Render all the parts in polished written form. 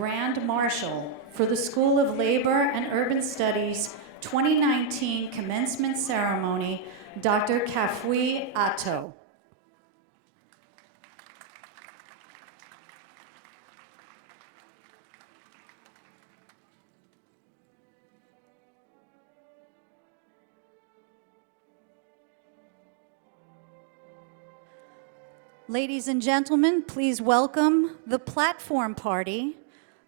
Brand Marshal for the School of Labor and Urban Studies 2019 Commencement Ceremony, Dr. Kafui Atto. Ladies and gentlemen, please welcome the platform party,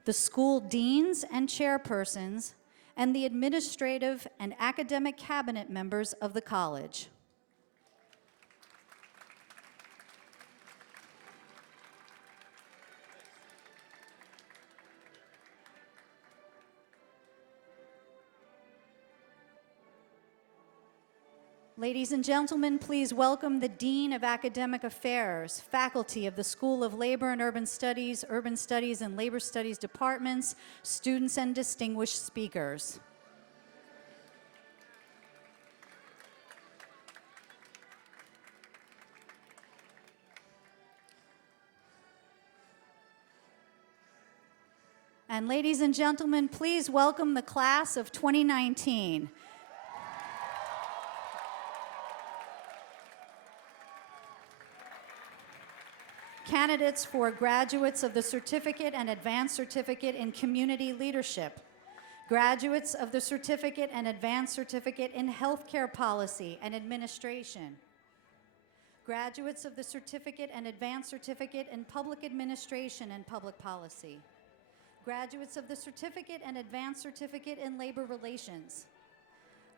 the school deans and chairpersons, and the administrative and academic cabinet members of the college. Ladies and gentlemen, please welcome the Dean of Academic Affairs, faculty of the School of Labor and Urban Studies and Labor Studies departments, students, and distinguished speakers. And ladies and gentlemen, please welcome the class of 2019. Candidates for graduates of the Certificate and Advanced Certificate in Community Leadership, graduates of the Certificate and Advanced Certificate in Healthcare Policy and Administration, graduates of the Certificate and Advanced Certificate in Public Administration and Public Policy, graduates of the Certificate and Advanced Certificate in Labor Relations,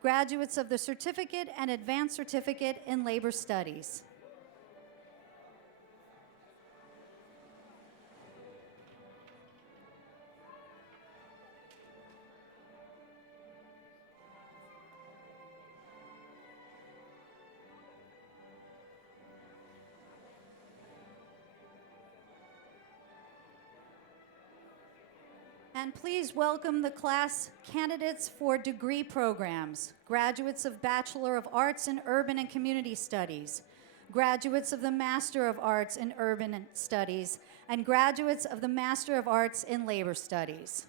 graduates of the Certificate and Advanced Certificate in Labor Studies. And please welcome the class candidates for degree programs, graduates of Bachelor of Arts in Urban and Community Studies, graduates of the Master of Arts in Urban Studies, and graduates of the Master of Arts in Labor Studies.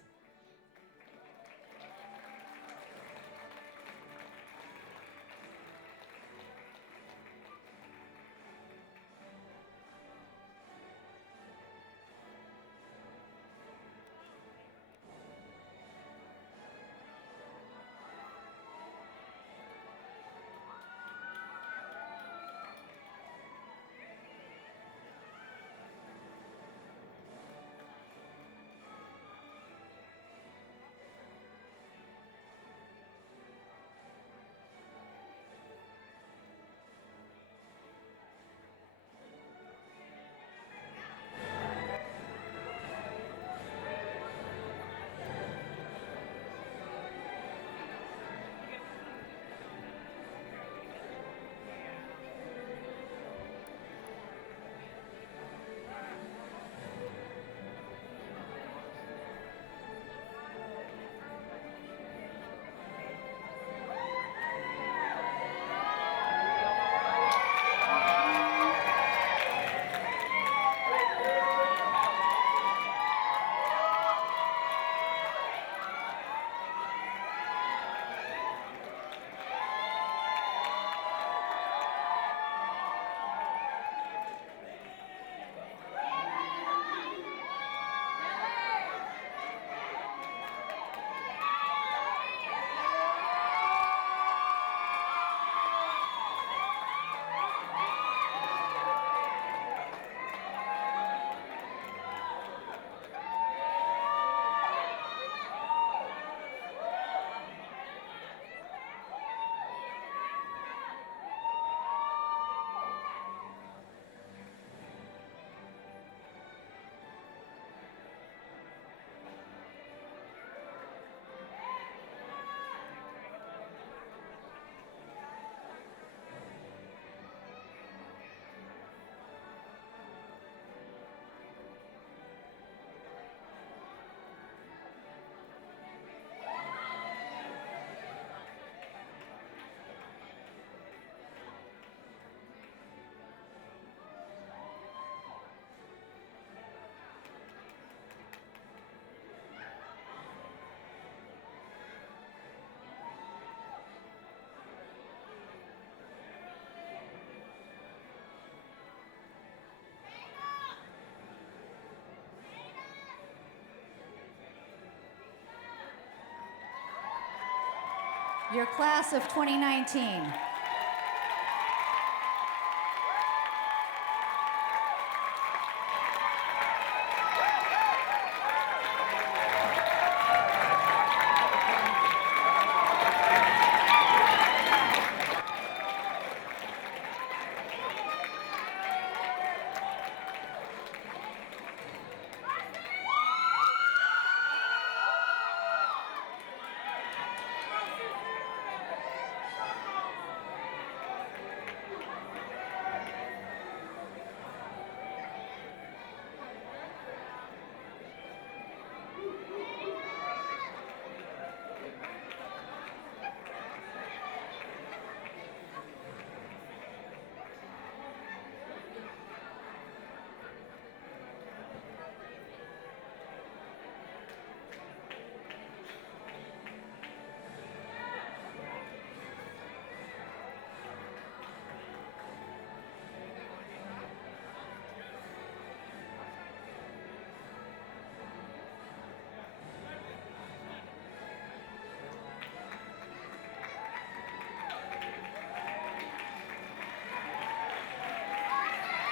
your class of 2019.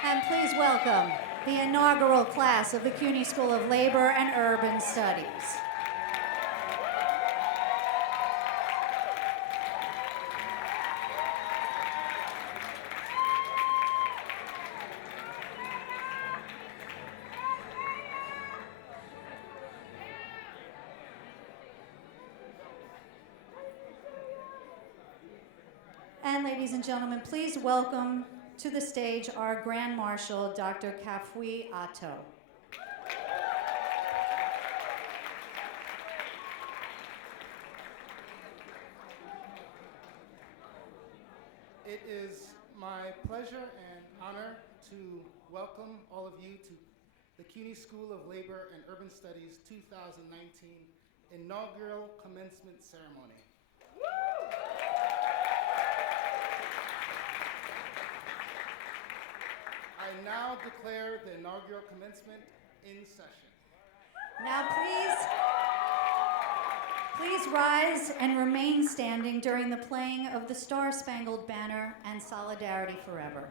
And please welcome the inaugural class of the CUNY School of Labor and Urban Studies. And ladies and gentlemen, please welcome to the stage our Grand Marshal, Dr. Proshansky Auditorium. It is my pleasure and honor to welcome all of you to the CUNY School of Labor and Urban Studies 2019 Inaugural Commencement Ceremony. I now declare the inaugural commencement in session. Now please rise and remain standing during the playing of the Star-Spangled Banner and Solidarity Forever.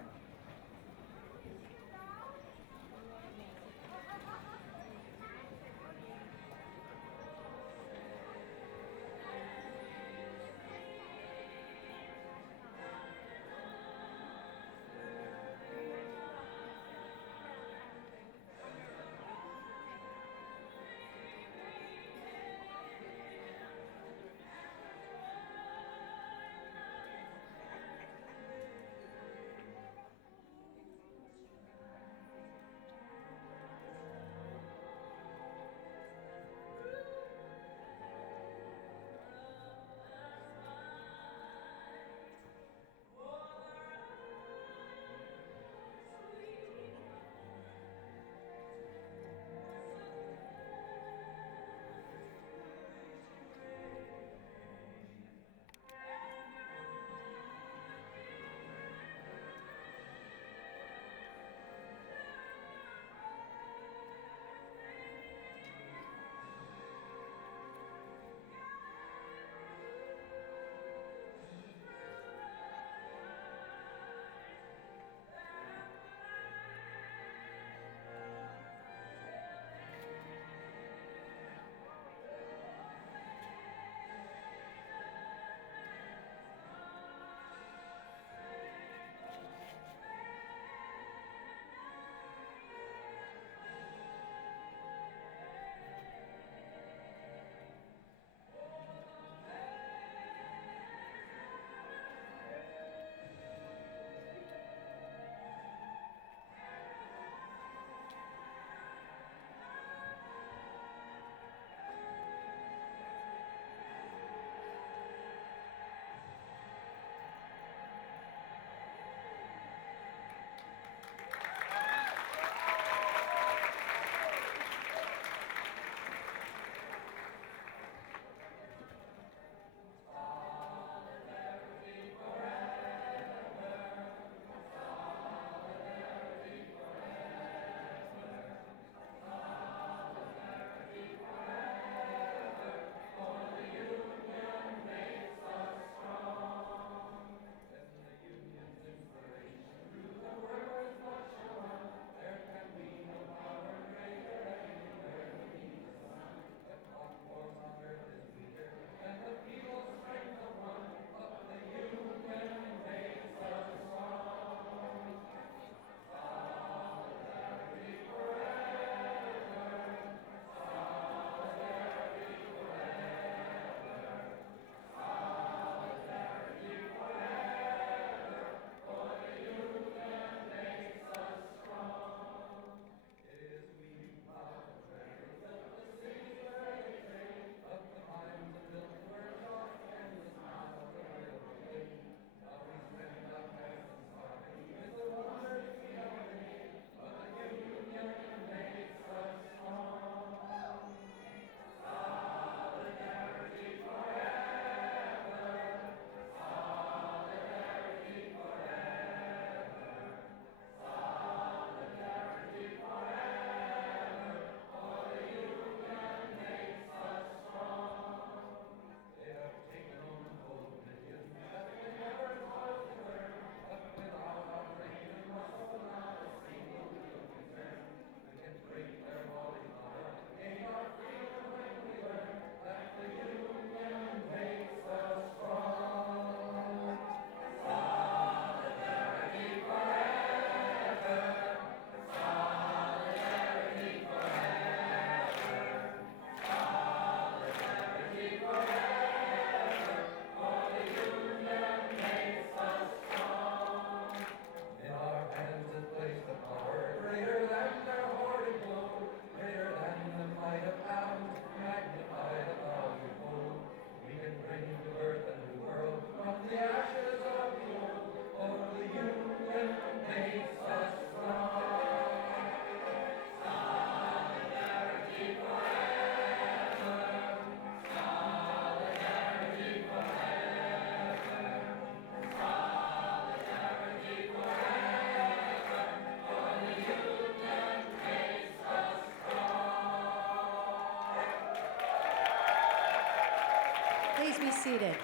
Please be seated.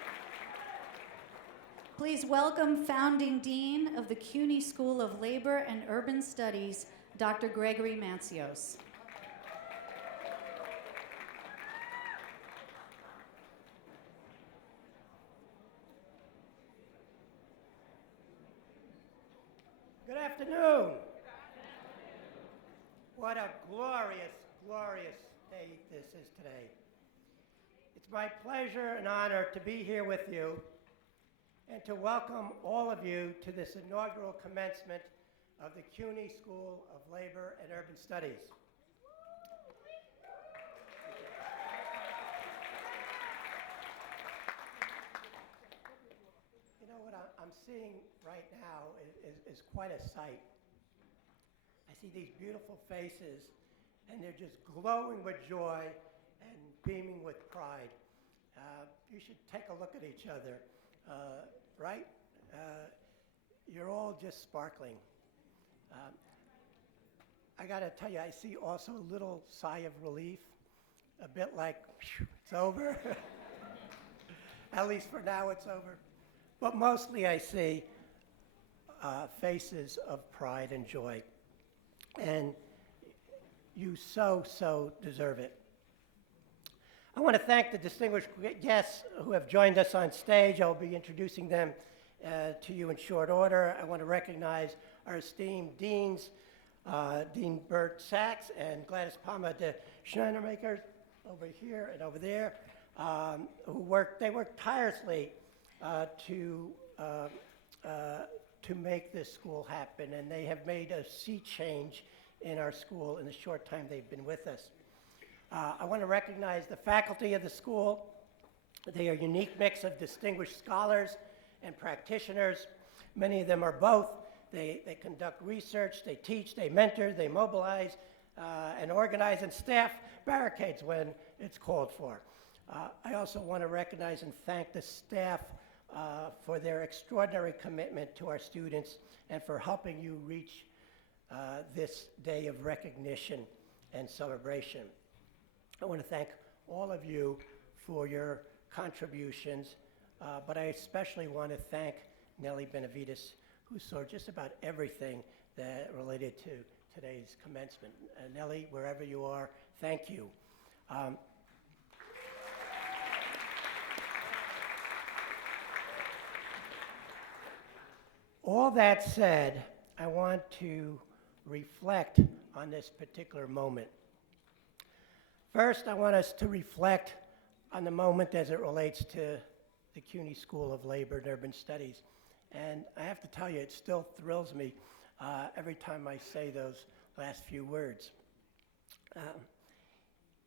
Please welcome founding dean of the CUNY School of Labor and Urban Studies, Dr. Gregory Mancios. Good afternoon. What a glorious, glorious day this is today. It's my pleasure and honor to be here with you and to welcome all of you to this inaugural commencement of the CUNY School of Labor and Urban Studies. You know what I'm seeing right now is quite a sight. I see these beautiful faces, and they're just glowing with joy and beaming with pride. You should take a look at each other, right? You're all just sparkling. I gotta tell you, I see also a little sigh of relief, a bit like, phew, it's over. At least for now, it's over. But mostly I see faces of pride and joy. And you so deserve it. I want to thank the distinguished guests who have joined us on stage. I'll be introducing them to you in short order. I want to recognize our esteemed deans, Dean Bert Sachs and Gladys Palma de Scheinermaker over here and over there, who worked tirelessly to make this school happen, and they have made a sea change in our school in the short time they've been with us. I want to recognize the faculty of the school. They are a unique mix of distinguished scholars and practitioners. Many of them are both. They conduct research, they teach, they mentor, they mobilize and organize, and staff barricades when it's called for. I also want to recognize and thank the staff for their extraordinary commitment to our students and for helping you reach this day of recognition and celebration. I want to thank all of you for your contributions, but I especially want to thank Nellie Benavides, who saw just about everything that related to today's commencement. Nellie, wherever you are, thank you. All that said, I want to reflect on this particular moment. First, I want us to reflect on the moment as it relates to the CUNY School of Labor and Urban Studies. And I have to tell you, it still thrills me every time I say those last few words.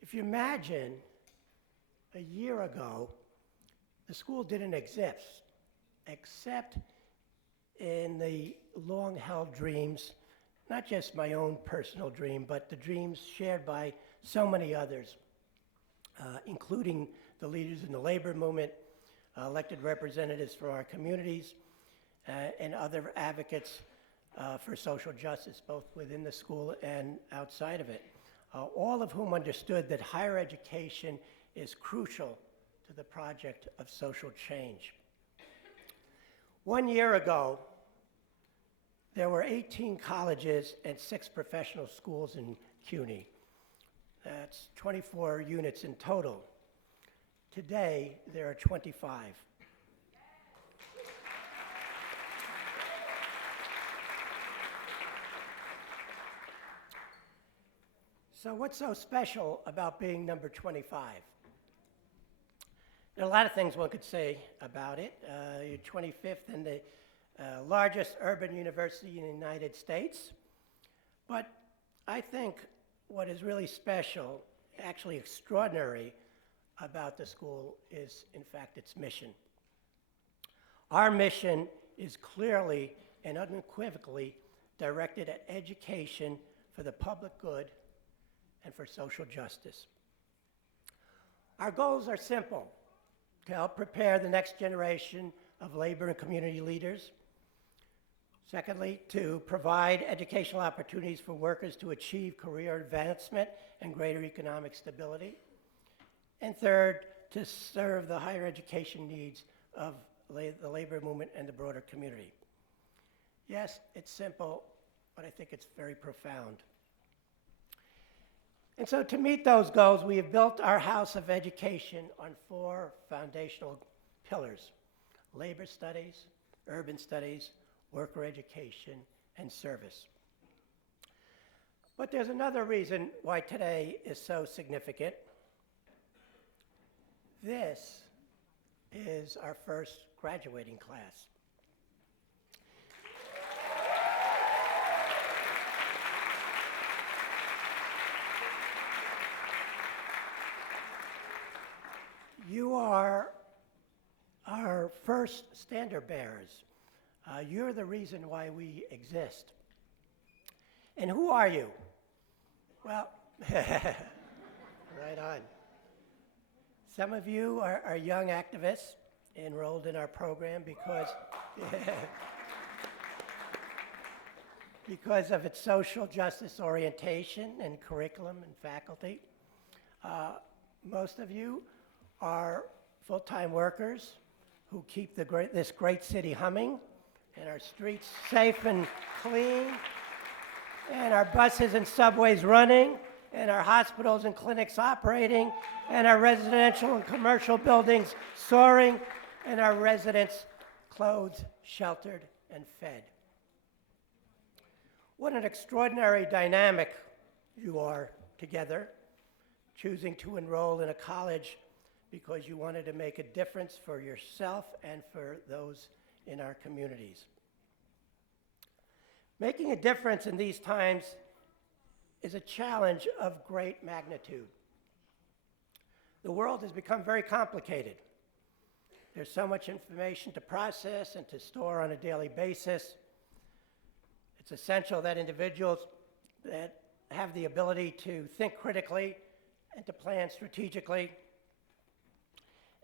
If you imagine a year ago, the school didn't exist, except in the long-held dreams, not just my own personal dream, but the dreams shared by so many others, including the leaders in the labor movement, elected representatives from our communities, and other advocates for social justice, both within the school and outside of it, all of whom understood that higher education is crucial to the project of social change. 1 year ago, there were 18 colleges and 6 professional schools in CUNY. That's 24 units in total. Today, there are 25. So what's so special about being number 25? There are a lot of things one could say about it. You're 25th in the largest urban university in the United States. But I think what is really special, actually extraordinary, about the school is, in fact, its mission. Our mission is clearly and unequivocally directed at education for the public good and for social justice. Our goals are simple: to help prepare the next generation of labor and community leaders. Secondly, to provide educational opportunities for workers to achieve career advancement and greater economic stability. And third, to serve the higher education needs of the labor movement and the broader community. Yes, it's simple, but I think it's very profound. And so to meet those goals, we have built our House of Education on 4 foundational pillars: labor studies, urban studies, worker education, and service. But there's another reason why today is so significant. This is our first graduating class. You are our first standard bearers. You're the reason why we exist. And who are you? Well, right on. Some of you are young activists enrolled in our program because of its social justice orientation and curriculum and faculty. Most of you are full-time workers who keep this great city humming, and our streets safe and clean, and our buses and subways running, and our hospitals and clinics operating, and our residential and commercial buildings soaring, and our residents clothed, sheltered, and fed. What an extraordinary dynamic you are together, choosing to enroll in a college because you wanted to make a difference for yourself and for those in our communities. Making a difference in these times is a challenge of great magnitude. The world has become very complicated. There's so much information to process and to store on a daily basis. It's essential that individuals that have the ability to think critically and to plan strategically,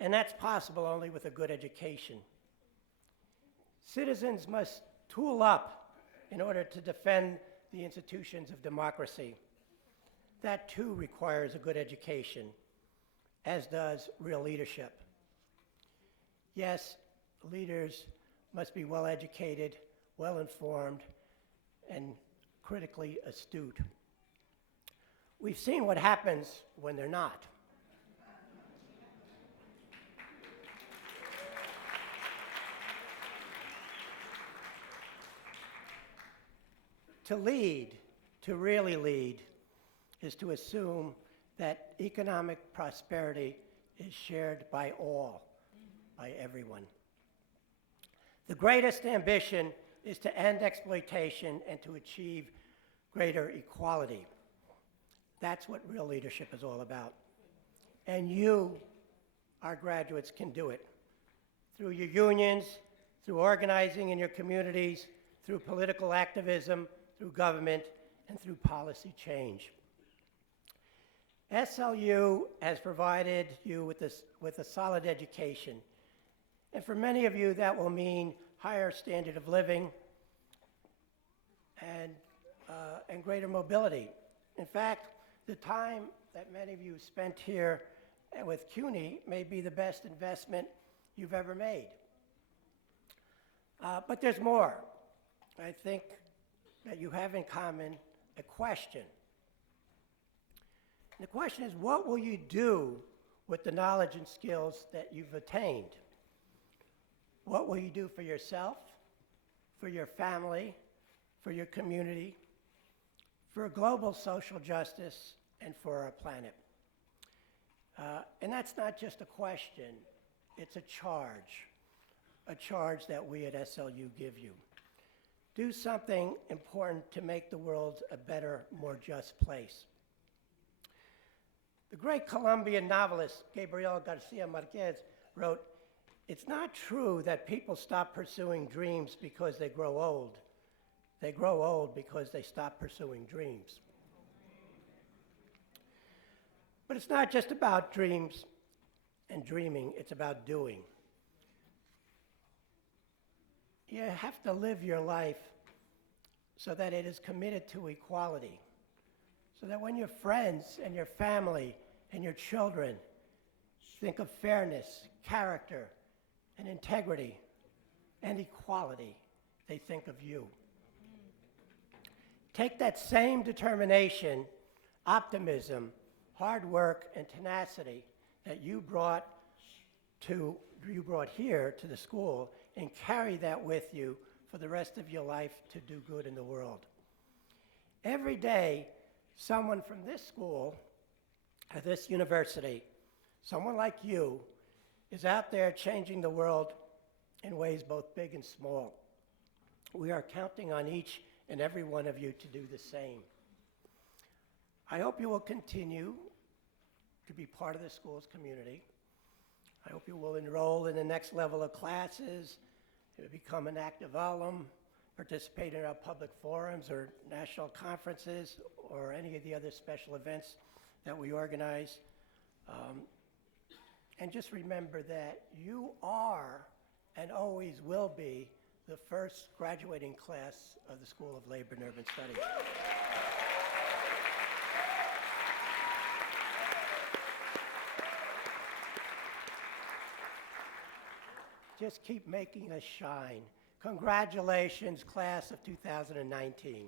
and that's possible only with a good education. Citizens must tool up in order to defend the institutions of democracy. That too requires a good education, as does real leadership. Yes, leaders must be well educated, well informed, and critically astute. We've seen what happens when they're not. To lead, to really lead, is to assume that economic prosperity is shared by all, by everyone. The greatest ambition is to end exploitation and to achieve greater equality. That's what real leadership is all about. And you, our graduates, can do it through your unions, through organizing in your communities, through political activism, through government, and through policy change. SLU has provided you with a solid education. And for many of you, that will mean higher standard of living and greater mobility. In fact, the time that many of you spent here with CUNY may be the best investment you've ever made. But there's more. I think that you have in common a question. And the question is, what will you do with the knowledge and skills that you've attained? What will you do for yourself, for your family, for your community, for global social justice, and for our planet? And that's not just a question, it's a charge that we at SLU give you. Do something important to make the world a better, more just place. The great Colombian novelist Gabriel Garcia Marquez wrote, "It's not true that people stop pursuing dreams because they grow old. They grow old because they stop pursuing dreams." But it's not just about dreams and dreaming, it's about doing. You have to live your life so that it is committed to equality, so that when your friends and your family and your children think of fairness, character, and integrity, and equality, they think of you. Take that same determination, optimism, hard work, and tenacity that you brought here to the school and carry that with you for the rest of your life to do good in the world. Every day, someone from this school, at this university, someone like you, is out there changing the world in ways both big and small. We are counting on each and every one of you to do the same. I hope you will continue to be part of the school's community. I hope you will enroll in the next level of classes, become an active alum, participate in our public forums or national conferences or any of the other special events that we organize. And just remember that you are and always will be the first graduating class of the School of Labor and Urban Studies. Just keep making us shine. Congratulations, class of 2019.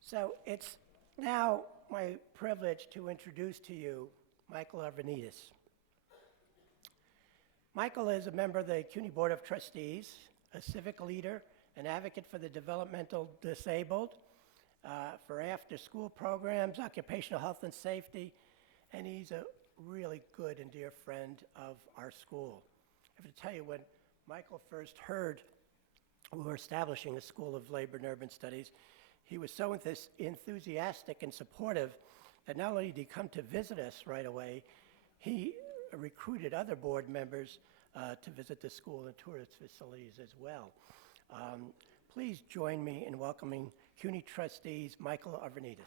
So it's now my privilege to introduce to you Michael Arvanites. Michael is a member of the CUNY Board of Trustees, a civic leader, an advocate for the developmental disabled, for after-school programs, occupational health and safety, and he's a really good and dear friend of our school. I have to tell you, when Michael first heard we were establishing a School of Labor and Urban Studies, he was so enthusiastic and supportive that not only did he come to visit us right away, he recruited other board members to visit the school and tour its facilities as well. Please join me in welcoming CUNY trustees Michael Arvanites.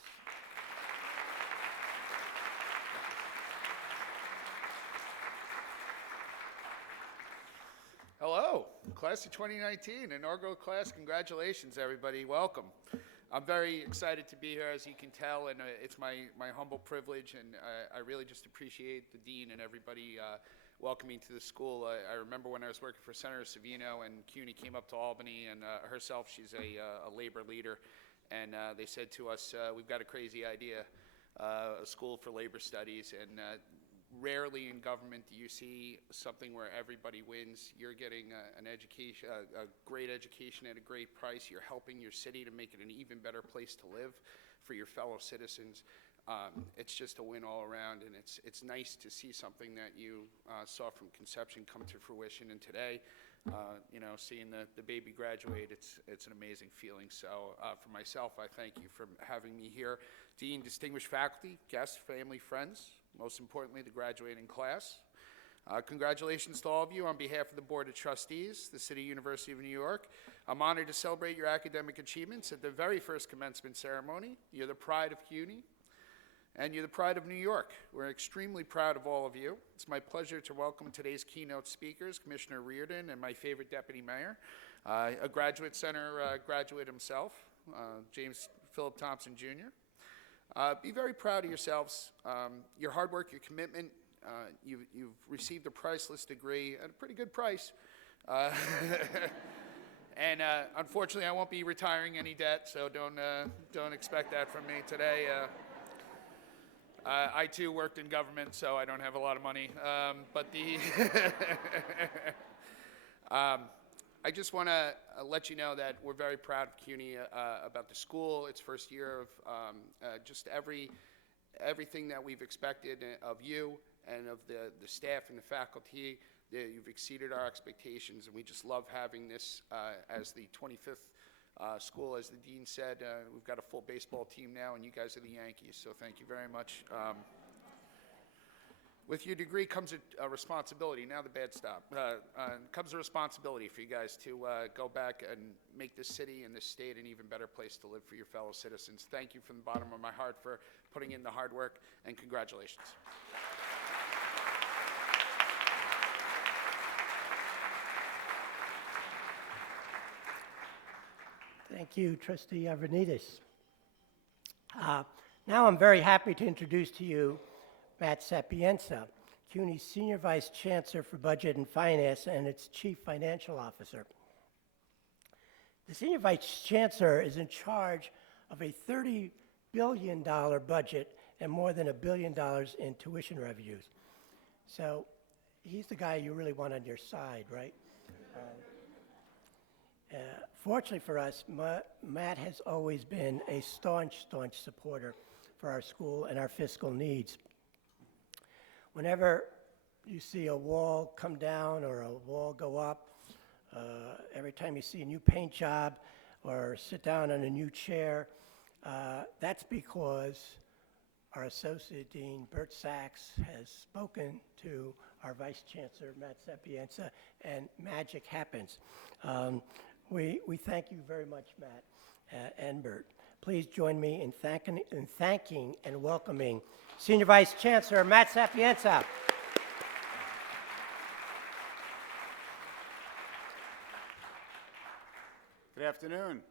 Hello, class of 2019, inaugural class. Congratulations, everybody. Welcome. I'm very excited to be here, as you can tell, and it's my humble privilege, and I really just appreciate the dean and everybody welcoming to the school. I remember when I was working for Senator Savino, and CUNY came up to Albany, and herself, she's a labor leader, and they said to us, we've got a crazy idea, a school for labor studies, and rarely in government do you see something where everybody wins. You're getting an education, a great education at a great price. You're helping your city to make it an even better place to live for your fellow citizens. It's just a win all around, and it's nice to see something that you saw from conception come to fruition. And today, you know, seeing the baby graduate, it's an amazing feeling. So for myself, I thank you for having me here. Dean, distinguished faculty, guests, family, friends, most importantly, the graduating class. Congratulations to all of you on behalf of the Board of Trustees, the City University of New York. I'm honored to celebrate your academic achievements at the very first commencement ceremony. You're the pride of CUNY, and you're the pride of New York. We're extremely proud of all of you. It's my pleasure to welcome today's keynote speakers, Commissioner Reardon and my favorite Deputy Mayor, a Graduate Center graduate himself, James Philip Thompson Jr. Be very proud of yourselves, your hard work, your commitment. You've received a priceless degree at a pretty good price. And unfortunately, I won't be retiring any debt, so don't expect that from me today. I too worked in government, so I don't have a lot of money. But I just want to let you know that we're very proud of CUNY about the school, its first year of just everything that we've expected of you and of the staff and the faculty. You've exceeded our expectations, and we just love having this as the 25th school. As the dean said, we've got a full baseball team now, and you guys are the Yankees, so thank you very much. With your degree comes a responsibility. Now the bad stop. Comes a responsibility for you guys to go back and make this city and this state an even better place to live for your fellow citizens. Thank you from the bottom of my heart for putting in the hard work, and congratulations. Thank you, Trustee Avranidis. Now I'm very happy to introduce to you Matt Sapienza, CUNY's Senior Vice Chancellor for Budget and Finance and its Chief Financial Officer. The Senior Vice Chancellor is in charge of a $30 billion budget and more than $1 billion in tuition revenues. So he's the guy you really want on your side, right? Fortunately for us, Matt has always been a staunch supporter for our school and our fiscal needs. Whenever you see a wall come down or a wall go up, every time you see a new paint job or sit down on a new chair, that's because our Associate Dean, Bert Sachs, has spoken to our Vice Chancellor, Matt Sapienza, and magic happens. We thank you very much, Matt and Bert. Please join me in thanking and welcoming Senior Vice Chancellor Matt Sapienza. Good afternoon.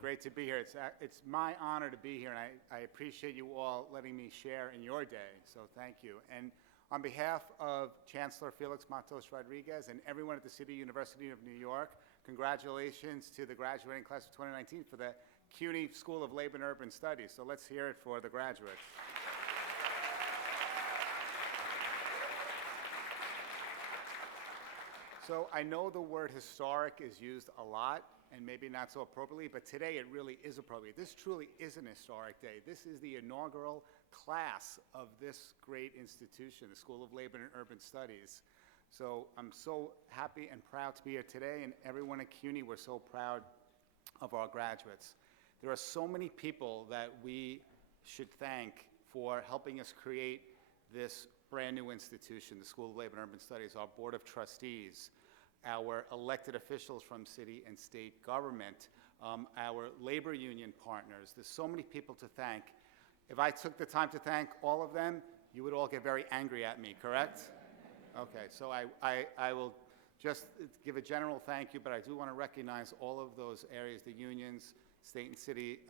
Great to be here. It's my honor to be here, and I appreciate you all letting me share in your day, so thank you. And on behalf of Chancellor Felix Matos Rodriguez and everyone at the City University of New York, congratulations to the graduating class of 2019 for the CUNY School of Labor and Urban Studies. So let's hear it for the graduates. So I know the word historic is used a lot and maybe not so appropriately, but today it really is appropriate. This truly is an historic day. This is the inaugural class of this great institution, the School of Labor and Urban Studies. So I'm so happy and proud to be here today, and everyone at CUNY, we're so proud of our graduates. There are so many people that we should thank for helping us create this brand new institution, the School of Labor and Urban Studies, our Board of Trustees, our elected officials from city and state government, our labor union partners. There's so many people to thank. If I took the time to thank all of them, you would all get very angry at me, correct? Okay, so I will just give a general thank you, but I do want to recognize all of those areas, the unions, state and city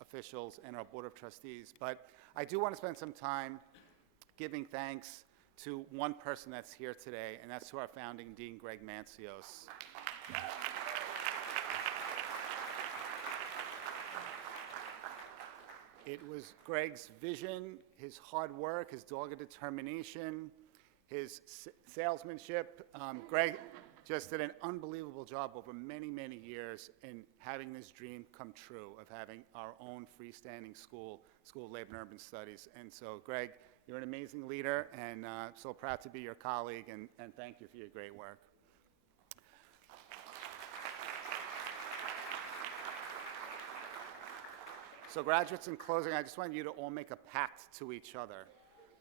officials, and our Board of Trustees. But I do want to spend some time giving thanks to one person that's here today, and that's to our founding dean, Greg Mancios. It was Greg's vision, his hard work, his dogged determination, his salesmanship. Greg just did an unbelievable job over many, many years in having this dream come true of having our own freestanding school, School of Labor and Urban Studies. And so, Greg, you're an amazing leader, and so proud to be your colleague, and thank you for your great work. So graduates, in closing, I just want you to all make a pact to each other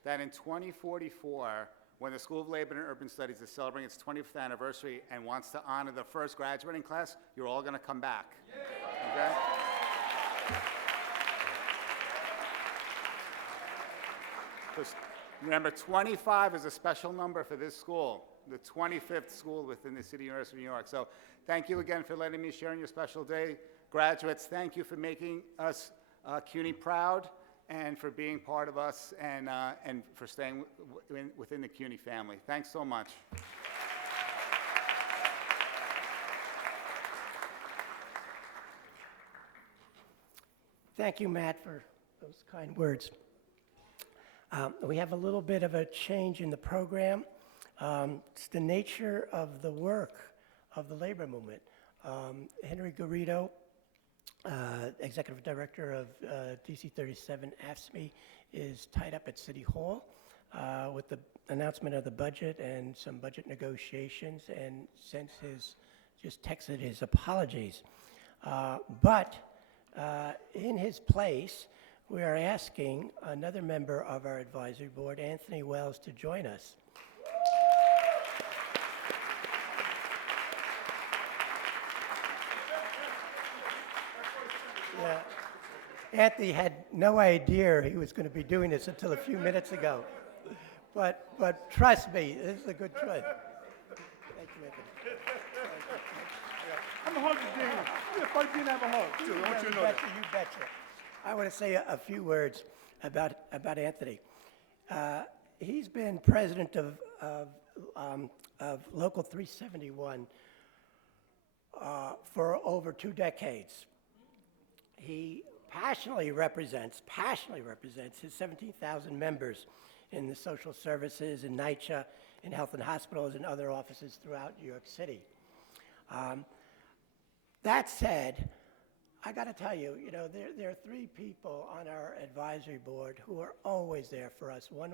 that in 2044, when the School of Labor and Urban Studies is celebrating its 25th anniversary and wants to honor the first graduating class, you're all going to come back. Okay? Just remember, 25 is a special number for this school, the 25th school within the City University of New York. So thank you again for letting me share in your special day. Graduates, thank you for making us CUNY proud and for being part of us and for staying within the CUNY family. Thanks so much. Thank you, Matt, for those kind words. We have a little bit of a change in the program. It's the nature of the work of the labor movement. Henry Garrido, Executive Director of DC 37 AFSCME, is tied up at City Hall with the announcement of the budget and some budget negotiations, and just texted his apologies. But in his place, we are asking another member of our advisory board, Anthony Wells, to join us. Yeah. Anthony had no idea he was going to be doing this until a few minutes ago. But trust me, this is a good choice. Thank you, Anthony. I'm a hungry dude. Everybody can have a hug, too. I want you to know that. You betcha. I want to say a few words about Anthony. He's been president of Local 371 for over 2 decades. He passionately represents his 17,000 members in the social services, in NYCHA, in health and hospitals, and other offices throughout New York City. That said, I got to tell you, there are 3 people on our advisory board who are always there for us. One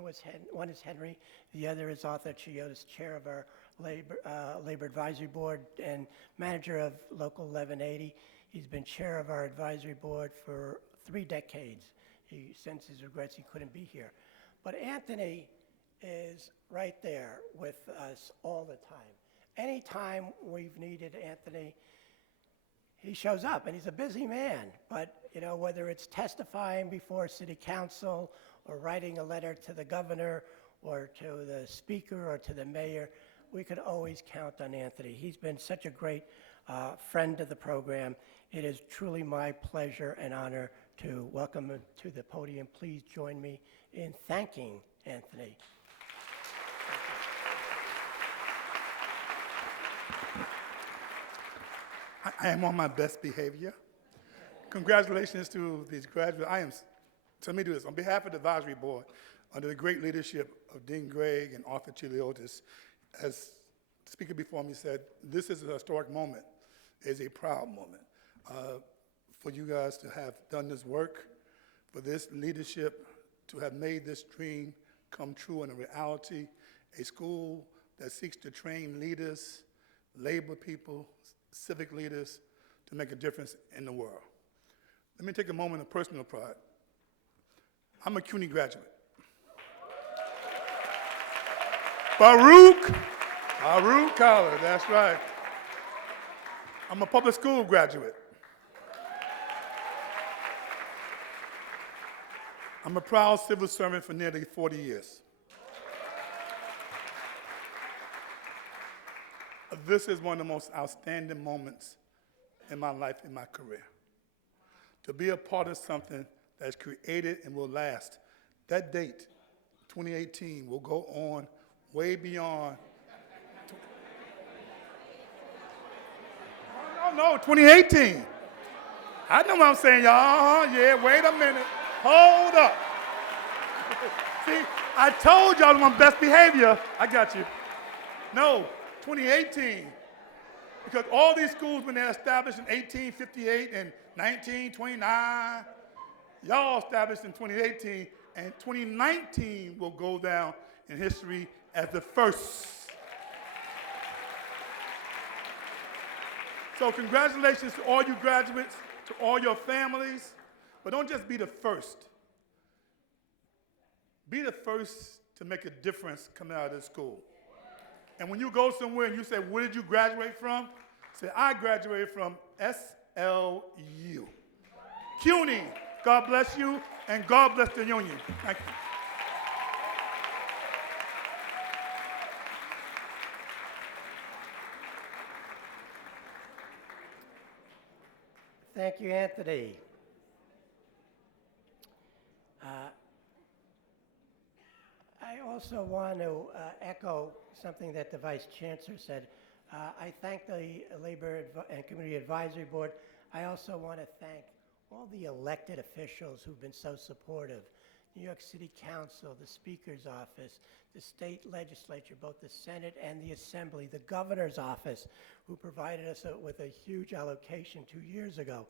is Henry, the other is Arthur Chiotis, chair of our labor advisory board and manager of Local 1180. He's been chair of our advisory board for 3 decades. He sends his regrets he couldn't be here. But Anthony is right there with us all the time. Anytime we've needed Anthony, he shows up, and he's a busy man. But, whether it's testifying before city council or writing a letter to the governor or to the speaker or to the mayor, we could always count on Anthony. He's been such a great friend of the program. It is truly my pleasure and honor to welcome him to the podium. Please join me in thanking Anthony. I am on my best behavior. Congratulations to these graduates. Let me do this. On behalf of the advisory board, under the great leadership of Dean Gregg and Arthur Chiliotis, as the speaker before me said, this is a historic moment. It's a proud moment for you guys to have done this work, for this leadership to have made this dream come true in a reality, a school that seeks to train leaders, labor people, civic leaders to make a difference in the world. Let me take a moment of personal pride. I'm a CUNY graduate. Baruch College, that's right. I'm a public school graduate. I'm a proud civil servant for nearly 40 years. This is one of the most outstanding moments in my life, in my career. To be a part of something that's created and will last. That date, 2018, will go on way beyond. No, 2018. I know what I'm saying, y'all. Yeah, wait a minute. Hold up. See, I told y'all my best behavior. I got you. No, 2018. Because all these schools, when they're established in 1858 and 1929, y'all established in 2018, and 2019 will go down in history as the first. So congratulations to all you graduates, to all your families, but don't just be the first. Be the first to make a difference coming out of this school. And when you go somewhere and you say, where did you graduate from? Say, I graduated from SLU. CUNY, God bless you, and God bless the union. Thank you. Thank you, Anthony. I also want to echo something that the Vice Chancellor said. I thank the Labor and Community Advisory Board. I also want to thank all the elected officials who've been so supportive. New York City Council, the Speaker's Office, the state legislature, both the Senate and the Assembly, the Governor's Office, who provided us with a huge allocation 2 years ago.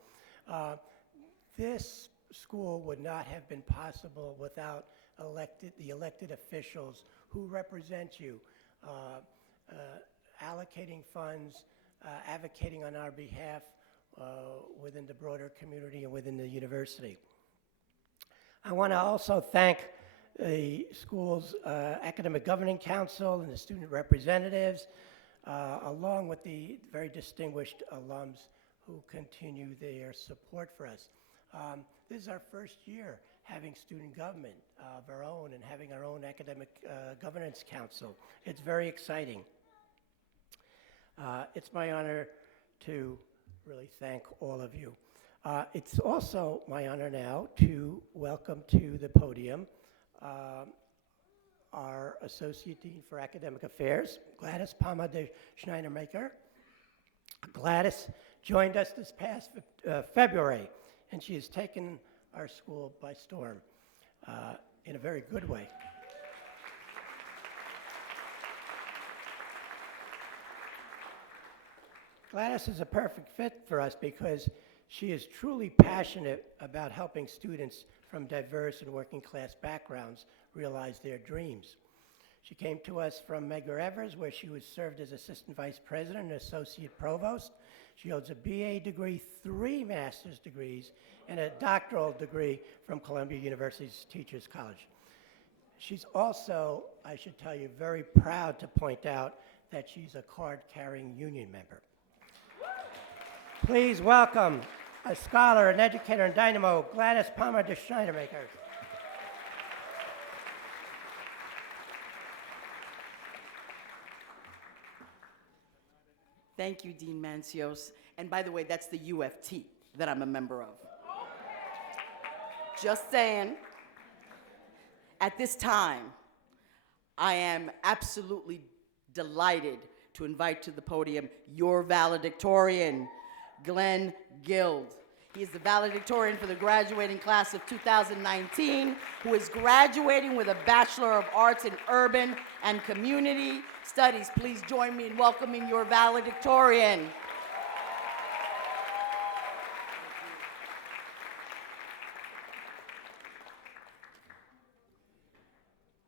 This school would not have been possible without the elected officials who represent you, allocating funds, advocating on our behalf within the broader community and within the university. I want to also thank the school's Academic Governing Council and the student representatives, along with the very distinguished alums who continue their support for us. This is our first year having student government of our own and having our own Academic Governance Council. It's very exciting. It's my honor to really thank all of you. It's also my honor now to welcome to the podium our Associate Dean for Academic Affairs, Gladys Palma de Schneidermaker. Gladys joined us this past February, and she has taken our school by storm in a very good way. Gladys is a perfect fit for us because she is truly passionate about helping students from diverse and working class backgrounds realize their dreams. She came to us from Medgar Evers, where she was served as Assistant Vice President and Associate Provost. She holds a BA degree, 3 master's degrees, and a doctoral degree from Columbia University's Teachers College. She's also, I should tell you, very proud to point out that she's a card-carrying union member. Please welcome a scholar, an educator, and dynamo, Gladys Palmer de Schneidermaker. Thank you, Dean Mancios. And by the way, that's the UFT that I'm a member of. Just saying, at this time, I am absolutely delighted to invite to the podium your valedictorian, Glenn Guild. He is the valedictorian for the graduating class of 2019, who is graduating with a Bachelor of Arts in Urban and Community Studies. Please join me in welcoming your valedictorian.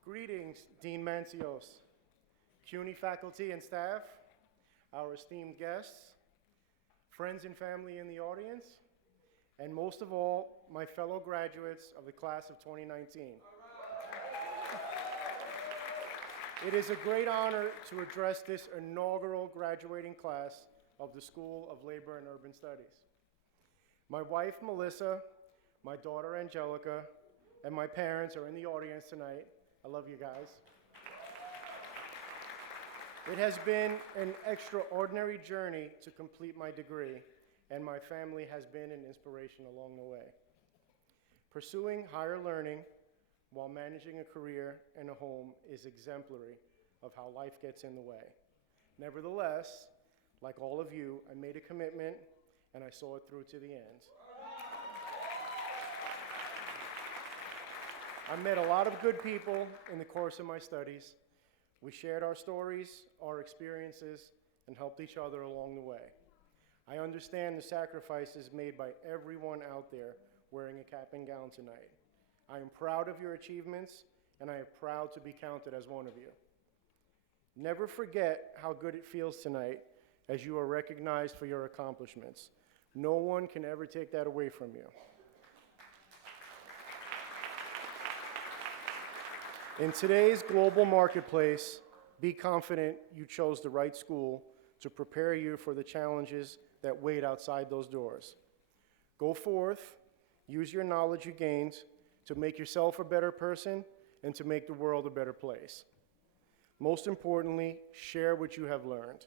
Greetings, Dean Mancios, CUNY faculty and staff, our esteemed guests, friends and family in the audience, and most of all, my fellow graduates of the class of 2019. It is a great honor to address this inaugural graduating class of the School of Labor and Urban Studies. My wife, Melissa, my daughter, Angelica, and my parents are in the audience tonight. I love you guys. It has been an extraordinary journey to complete my degree, and my family has been an inspiration along the way. Pursuing higher learning while managing a career and a home is exemplary of how life gets in the way. Nevertheless, like all of you, I made a commitment and I saw it through to the end. I met a lot of good people in the course of my studies. We shared our stories, our experiences, and helped each other along the way. I understand the sacrifices made by everyone out there wearing a cap and gown tonight. I am proud of your achievements, and I am proud to be counted as one of you. Never forget how good it feels tonight as you are recognized for your accomplishments. No one can ever take that away from you. In today's global marketplace, be confident you chose the right school to prepare you for the challenges that wait outside those doors. Go forth, use your knowledge you gained to make yourself a better person and to make the world a better place. Most importantly, share what you have learned.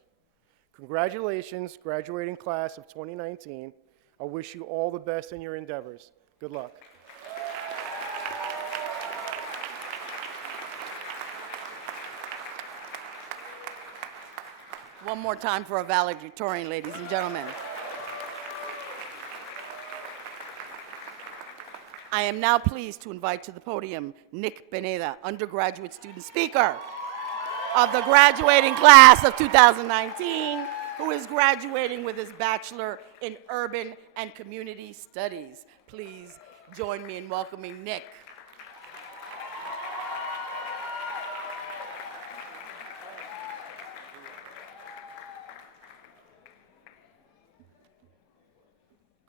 Congratulations, graduating class of 2019. I wish you all the best in your endeavors. Good luck. One more time for a valedictorian, ladies and gentlemen. I am now pleased to invite to the podium Nick Pineda, undergraduate student speaker of the graduating class of 2019, who is graduating with his Bachelor in Urban and Community Studies. Please join me in welcoming Nick.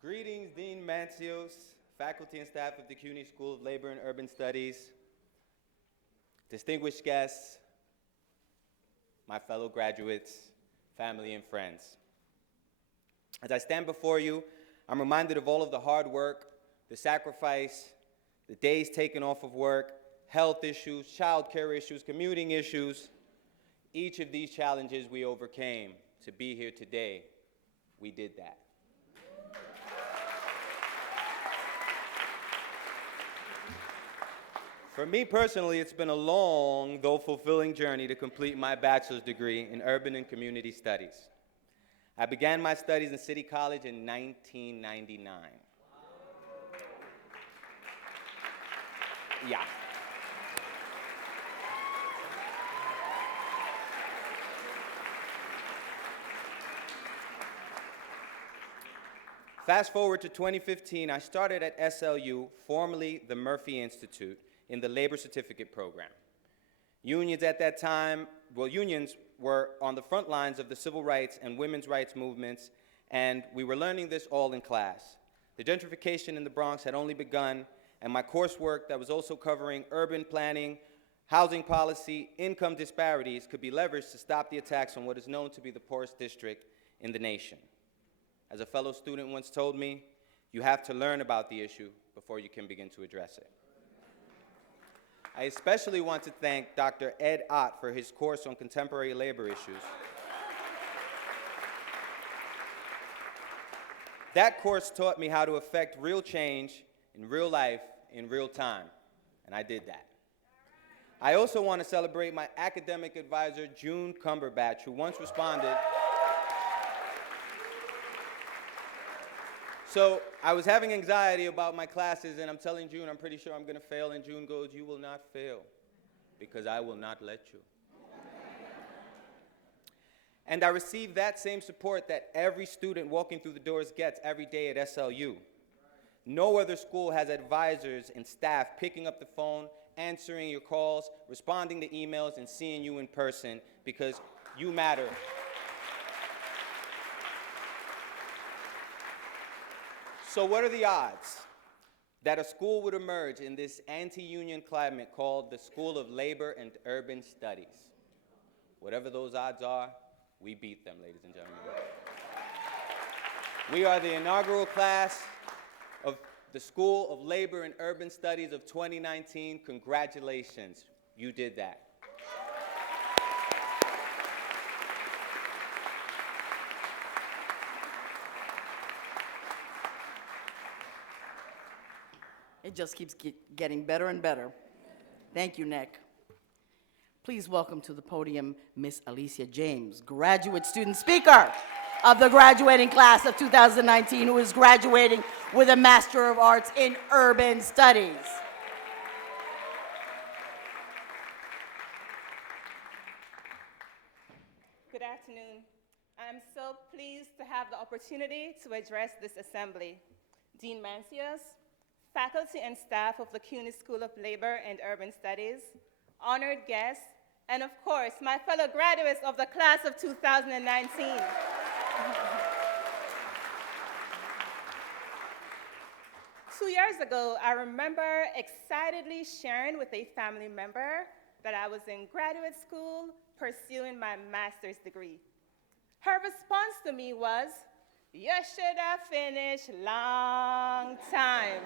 Greetings, Dean Mancios, faculty and staff of the CUNY School of Labor and Urban Studies, distinguished guests, my fellow graduates, family, and friends. As I stand before you, I'm reminded of all of the hard work, the sacrifice, the days taken off of work, health issues, childcare issues, commuting issues. Each of these challenges we overcame to be here today. We did that. For me personally, it's been a long, though fulfilling journey to complete my bachelor's degree in urban and community studies. I began my studies in City College in 1999. Yeah. Fast forward to 2015, I started at SLU, formerly the Murphy Institute, in the Labor Certificate Program. Unions at that time, unions were on the front lines of the civil rights and women's rights movements, and we were learning this all in class. The gentrification in the Bronx had only begun, and my coursework that was also covering urban planning, housing policy, income disparities could be leveraged to stop the attacks on what is known to be the poorest district in the nation. As a fellow student once told me, you have to learn about the issue before you can begin to address it. I especially want to thank Dr. Ed Ott for his course on contemporary labor issues. That course taught me how to affect real change in real life in real time, and I did that. I also want to celebrate my academic advisor, June Cumberbatch, who once responded. So I was having anxiety about my classes, and I'm telling June, I'm pretty sure I'm going to fail, and June goes, you will not fail, because I will not let you. And I received that same support that every student walking through the doors gets every day at SLU. No other school has advisors and staff picking up the phone, answering your calls, responding to emails, and seeing you in person, because you matter. So what are the odds that a school would emerge in this anti-union climate called the School of Labor and Urban Studies? Whatever those odds are, we beat them, ladies and gentlemen. We are the inaugural class of the School of Labor and Urban Studies of 2019. Congratulations, you did that. It just keeps getting better and better. Thank you, Nick. Please welcome to the podium Miss Alicia James, graduate student speaker of the graduating class of 2019, who is graduating with a Master of Arts in Urban Studies. Good afternoon. I'm so pleased to have the opportunity to address this assembly. Dean Mancias, faculty and staff of the CUNY School of Labor and Urban Studies, honored guests, and of course, my fellow graduates of the class of 2019. 2 years ago, I remember excitedly sharing with a family member that I was in graduate school pursuing my master's degree. Her response to me was, "You should have finished long time."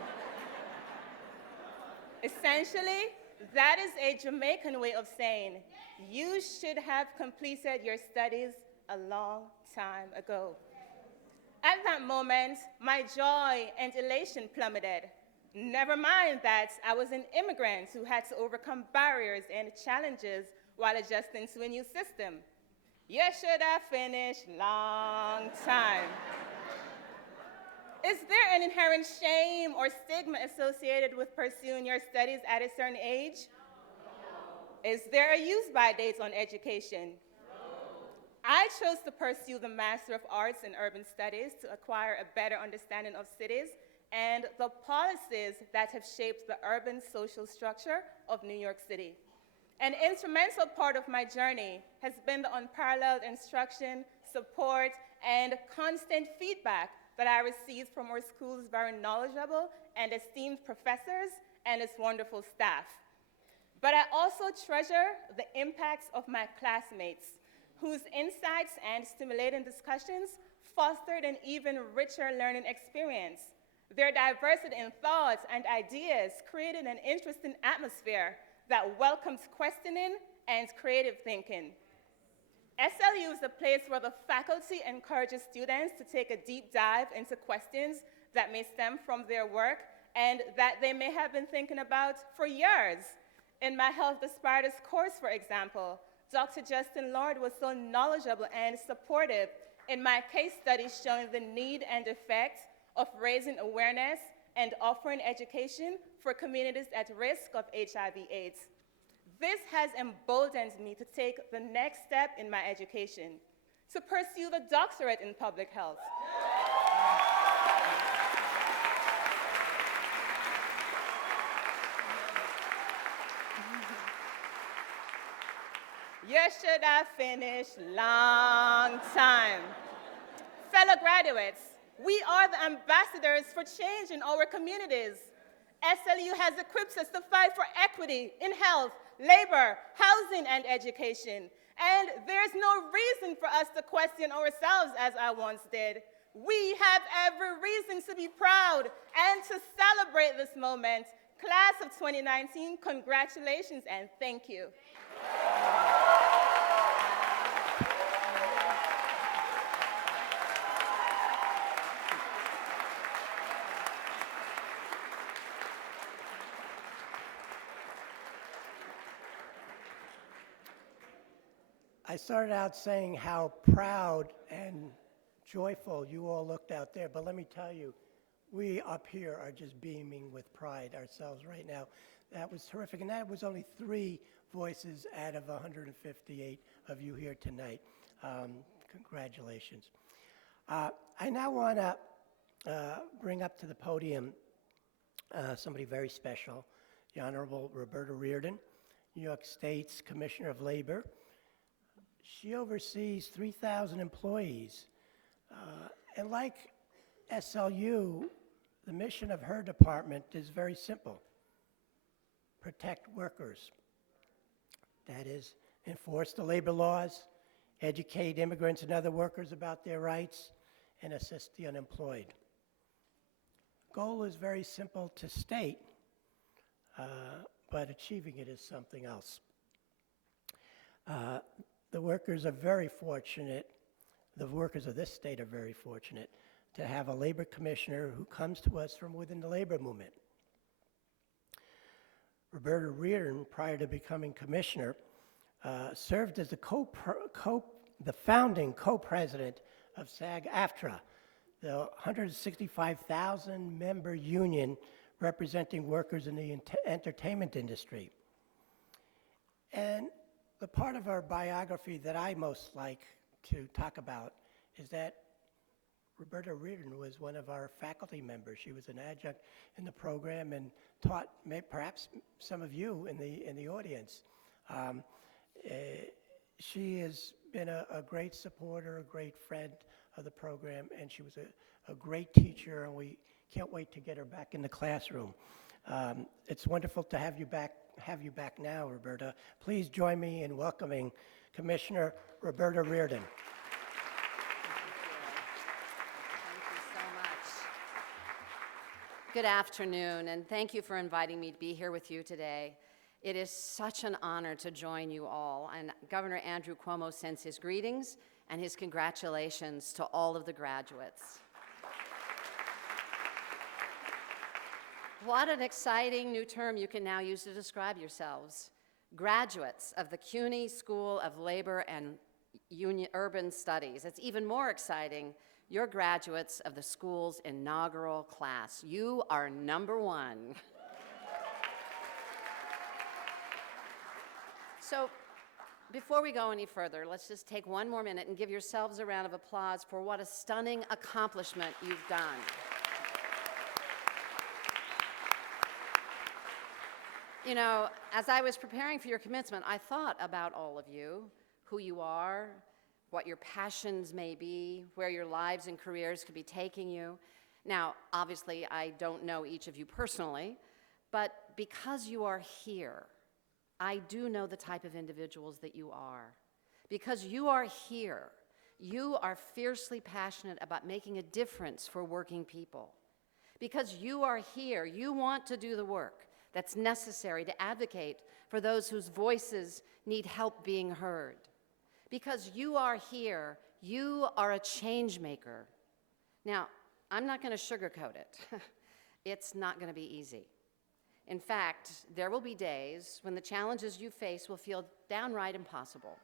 Essentially, that is a Jamaican way of saying, you should have completed your studies a long time ago. At that moment, my joy and elation plummeted. Never mind that I was an immigrant who had to overcome barriers and challenges while adjusting to a new system. You should have finished long time. Is there an inherent shame or stigma associated with pursuing your studies at a certain age? No. Is there a use-by date on education? No. I chose to pursue the Master of Arts in Urban Studies to acquire a better understanding of cities and the policies that have shaped the urban social structure of New York City. An instrumental part of my journey has been the unparalleled instruction, support, and constant feedback that I received from our school's very knowledgeable and esteemed professors and its wonderful staff. But I also treasure the impacts of my classmates, whose insights and stimulating discussions fostered an even richer learning experience. Their diversity in thoughts and ideas created an interesting atmosphere that welcomes questioning and creative thinking. SLU is a place where the faculty encourages students to take a deep dive into questions that may stem from their work and that they may have been thinking about for years. In my Health Disparities course, for example, Dr. Justin Lord was so knowledgeable and supportive in my case studies showing the need and effect of raising awareness and offering education for communities at risk of HIV/AIDS. This has emboldened me to take the next step in my education, to pursue the doctorate in public health. You should have finished long time. Fellow graduates, we are the ambassadors for change in our communities. SLU has equipped us to fight for equity in health, labor, housing, and education. And there's no reason for us to question ourselves as I once did. We have every reason to be proud and to celebrate this moment. Class of 2019, congratulations and thank you. I started out saying how proud and joyful you all looked out there, but let me tell you, we up here are just beaming with pride ourselves right now. That was terrific, and that was only 3 voices out of 158 of you here tonight. Congratulations. I now want to bring up to the podium somebody very special, the Honorable Roberta Reardon, New York State's Commissioner of Labor. She oversees 3,000 employees. And like SLU, the mission of her department is very simple: protect workers. That is, enforce the labor laws, educate immigrants and other workers about their rights, and assist the unemployed. Goal is very simple to state, but achieving it is something else. The workers are very fortunate, the workers of this state are very fortunate to have a labor commissioner who comes to us from within the labor movement. Roberta Reardon, prior to becoming commissioner, served as the founding co-president of SAG-AFTRA, the 165,000 member union representing workers in the entertainment industry. And the part of our biography that I most like to talk about is that Roberta Reardon was one of our faculty members. She was an adjunct in the program and taught perhaps some of you in the audience. She has been a great supporter, a great friend of the program, and she was a great teacher, and we can't wait to get her back in the classroom. It's wonderful to have you back now, Roberta. Please join me in welcoming Commissioner Roberta Reardon. Good afternoon, and thank you for inviting me to be here with you today. It is such an honor to join you all, and Governor Andrew Cuomo sends his greetings and his congratulations to all of the graduates. What an exciting new term you can now use to describe yourselves. Graduates of the CUNY School of Labor and Urban Studies. It's even more exciting. You're graduates of the school's inaugural class. You are number 1. So before we go any further, let's just take one more minute and give yourselves a round of applause for what a stunning accomplishment you've done. You know, as I was preparing for your commencement, I thought about all of you, who you are, what your passions may be, where your lives and careers could be taking you. Now, obviously, I don't know each of you personally, but because you are here, I do know the type of individuals that you are. Because you are here, you are fiercely passionate about making a difference for working people. Because you are here, you want to do the work that's necessary to advocate for those whose voices need help being heard. Because you are here, you are a change maker. Now, I'm not going to sugarcoat it. It's not going to be easy. In fact, there will be days when the challenges you face will feel downright impossible.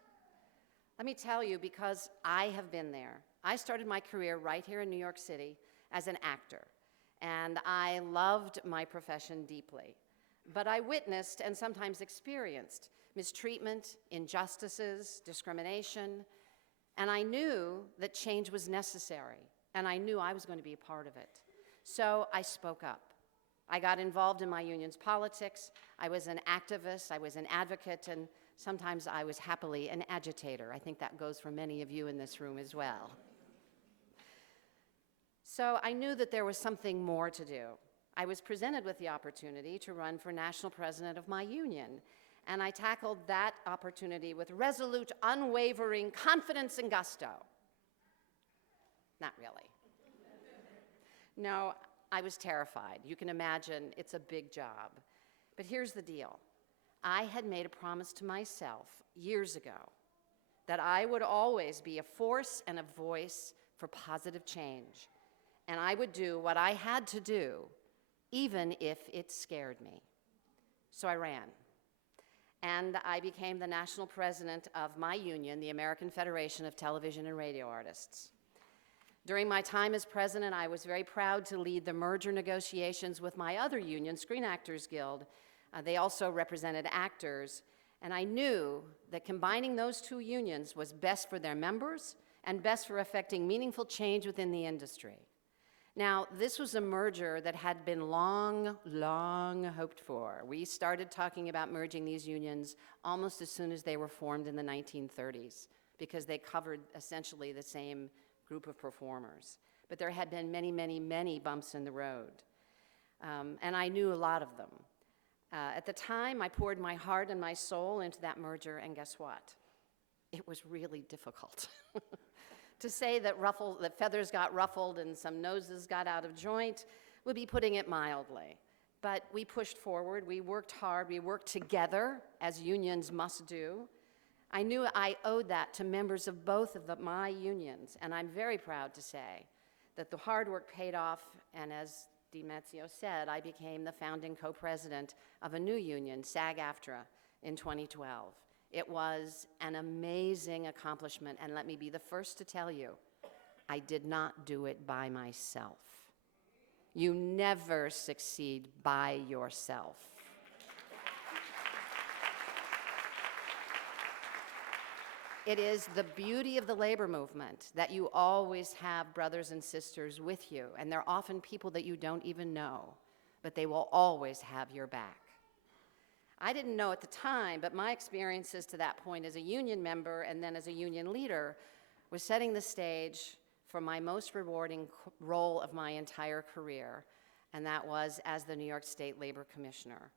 Let me tell you, because I have been there. I started my career right here in New York City as an actor, and I loved my profession deeply. But I witnessed and sometimes experienced mistreatment, injustices, discrimination, and I knew that change was necessary, and I knew I was going to be a part of it. So I spoke up. I got involved in my union's politics. I was an activist, I was an advocate, and sometimes I was happily an agitator. I think that goes for many of you in this room as well. So I knew that there was something more to do. I was presented with the opportunity to run for national president of my union, and I tackled that opportunity with resolute, unwavering confidence and gusto. Not really. No, I was terrified. You can imagine it's a big job. But here's the deal. I had made a promise to myself years ago that I would always be a force and a voice for positive change. And I would do what I had to do, even if it scared me. So I ran. And I became the national president of my union, the American Federation of Television and Radio Artists. During my time as president, I was very proud to lead the merger negotiations with my other union, Screen Actors Guild. They also represented actors, and I knew that combining those two unions was best for their members and best for effecting meaningful change within the industry. Now, this was a merger that had been long, long hoped for. We started talking about merging these unions almost as soon as they were formed in the 1930s, because they covered essentially the same group of performers. But there had been many, many, many bumps in the road. And I knew a lot of them. At the time, I poured my heart and my soul into that merger, and guess what? It was really difficult. To say that feathers got ruffled and some noses got out of joint would be putting it mildly. But we pushed forward, we worked hard, we worked together, as unions must do. I knew I owed that to members of both of my unions, and I'm very proud to say that the hard work paid off, and as DiMazzio said, I became the founding co-president of a new union, SAG-AFTRA, in 2012. It was an amazing accomplishment, and let me be the first to tell you, I did not do it by myself. You never succeed by yourself. It is the beauty of the labor movement that you always have brothers and sisters with you, and they're often people that you don't even know, but they will always have your back. I didn't know at the time, but my experiences to that point as a union member and then as a union leader was setting the stage for my most rewarding role of my entire career, and that was as the New York State Labor Commissioner.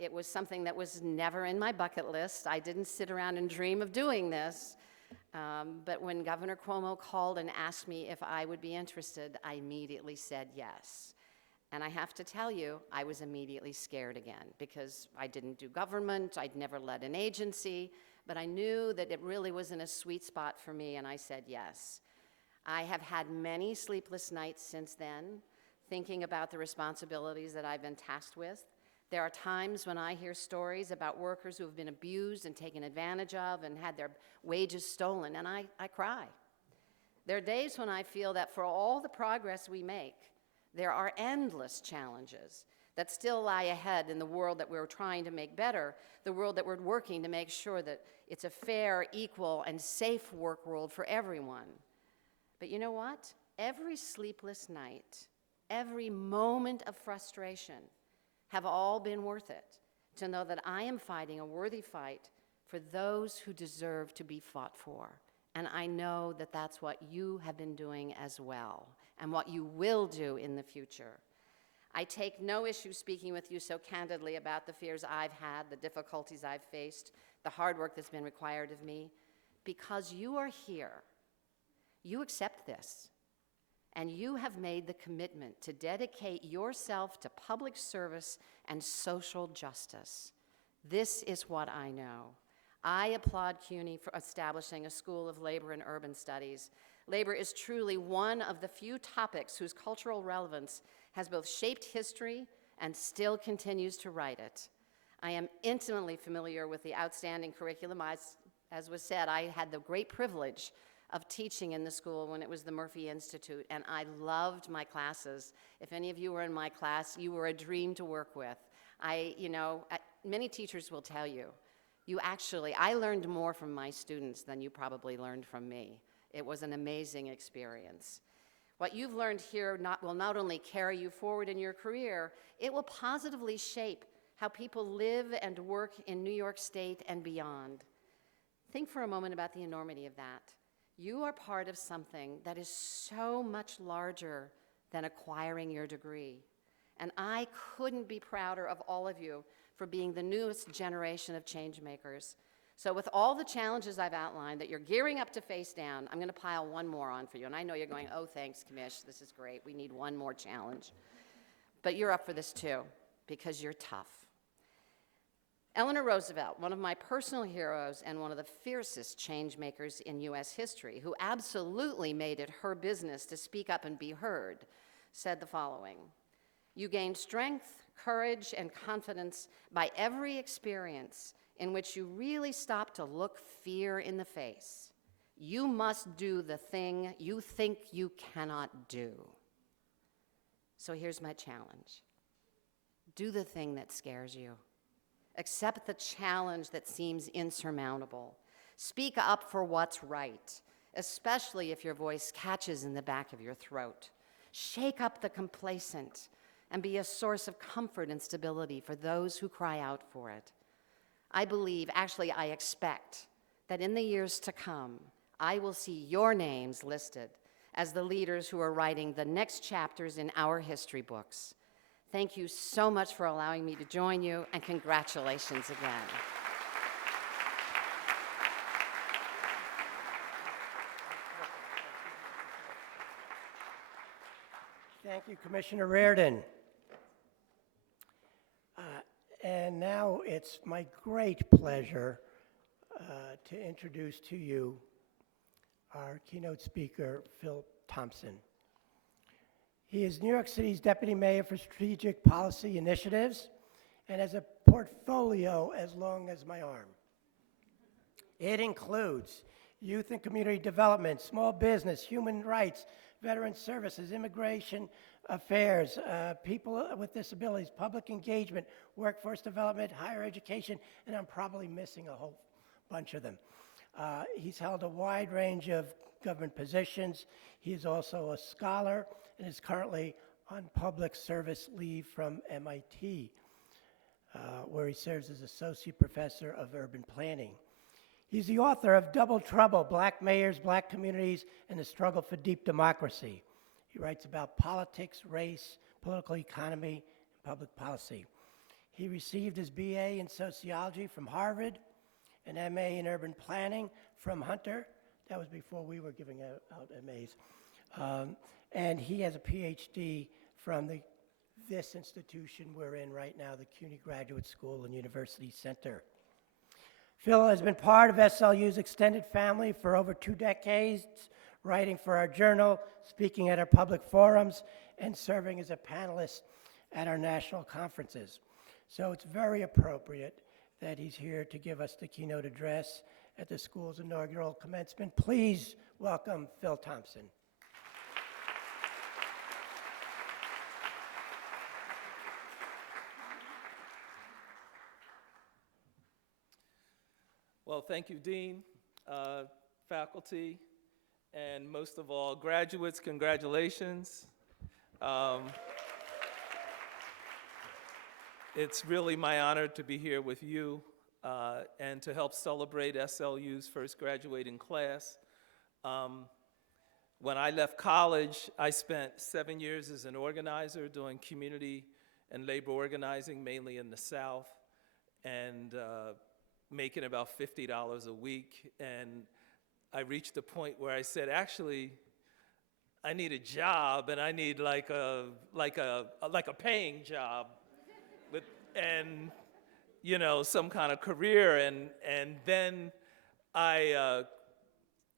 It was something that was never in my bucket list. I didn't sit around and dream of doing this. But when Governor Cuomo called and asked me if I would be interested, I immediately said yes. And I have to tell you, I was immediately scared again because I didn't do government, I'd never led an agency, but I knew that it really was in a sweet spot for me, and I said yes. I have had many sleepless nights since then, thinking about the responsibilities that I've been tasked with. There are times when I hear stories about workers who have been abused and taken advantage of and had their wages stolen, and I cry. There are days when I feel that for all the progress we make, there are endless challenges that still lie ahead in the world that we're trying to make better, the world that we're working to make sure that it's a fair, equal, and safe work world for everyone. But you know what? Every sleepless night, every moment of frustration have all been worth it to know that I am fighting a worthy fight for those who deserve to be fought for. And I know that that's what you have been doing as well, and what you will do in the future. I take no issue speaking with you so candidly about the fears I've had, the difficulties I've faced, the hard work that's been required of me, because you are here. You accept this. And you have made the commitment to dedicate yourself to public service and social justice. This is what I know. I applaud CUNY for establishing a School of Labor and Urban Studies, Labor is truly one of the few topics whose cultural relevance has both shaped history and still continues to write it. I am intimately familiar with the outstanding curriculum. As was said, I had the great privilege of teaching in the school when it was the Murphy Institute, and I loved my classes. If any of you were in my class, you were a dream to work with. Many teachers will tell you, I learned more from my students than you probably learned from me. It was an amazing experience. What you've learned here will not only carry you forward in your career, it will positively shape how people live and work in New York State and beyond. Think for a moment about the enormity of that. You are part of something that is so much larger than acquiring your degree. And I couldn't be prouder of all of you for being the newest generation of change makers. So with all the challenges I've outlined that you're gearing up to face down, I'm going to pile one more on for you. And I know you're going, oh, thanks, Commish, this is great. We need one more challenge. But you're up for this too, because you're tough. Eleanor Roosevelt, one of my personal heroes and one of the fiercest change makers in U.S. history, who absolutely made it her business to speak up and be heard, said the following: "You gain strength, courage, and confidence by every experience in which you really stop to look fear in the face. You must do the thing you think you cannot do." So here's my challenge. Do the thing that scares you. Accept the challenge that seems insurmountable. Speak up for what's right, especially if your voice catches in the back of your throat. Shake up the complacent and be a source of comfort and stability for those who cry out for it. I believe, actually I expect, that in the years to come, I will see your names listed as the leaders who are writing the next chapters in our history books. Thank you so much for allowing me to join you, and congratulations again. Thank you, Commissioner Reardon. And now it's my great pleasure to introduce to you our keynote speaker, Phil Thompson. He is New York City's Deputy Mayor for Strategic Policy Initiatives and has a portfolio as long as my arm. It includes youth and community development, small business, human rights, veteran services, immigration affairs, people with disabilities, public engagement, workforce development, higher education, and I'm probably missing a whole bunch of them. He's held a wide range of government positions. He is also a scholar and is currently on public service leave from MIT, where he serves as Associate Professor of Urban Planning. He's the author of Double Trouble, Black Mayors, Black Communities, and the Struggle for Deep Democracy. He writes about politics, race, political economy, and public policy. He received his BA in Sociology from Harvard, an MA in Urban Planning from Hunter. That was before we were giving out MAs. And he has a PhD from this institution we're in right now, the CUNY Graduate School and University Center. Phil has been part of SLU's extended family for over 2 decades, writing for our journal, speaking at our public forums, and serving as a panelist at our national conferences. So it's very appropriate that he's here to give us the keynote address at the school's inaugural commencement. Please welcome Phil Thompson. Well, thank you, Dean, faculty, and most of all, graduates, congratulations. It's really my honor to be here with you and to help celebrate SLU's first graduating class. When I left college, I spent 7 years as an organizer doing community and labor organizing, mainly in the South, and making about $50 a week. And I reached a point where I said, actually, I need a job, and I need like a paying job, and you know, some kind of career. And then I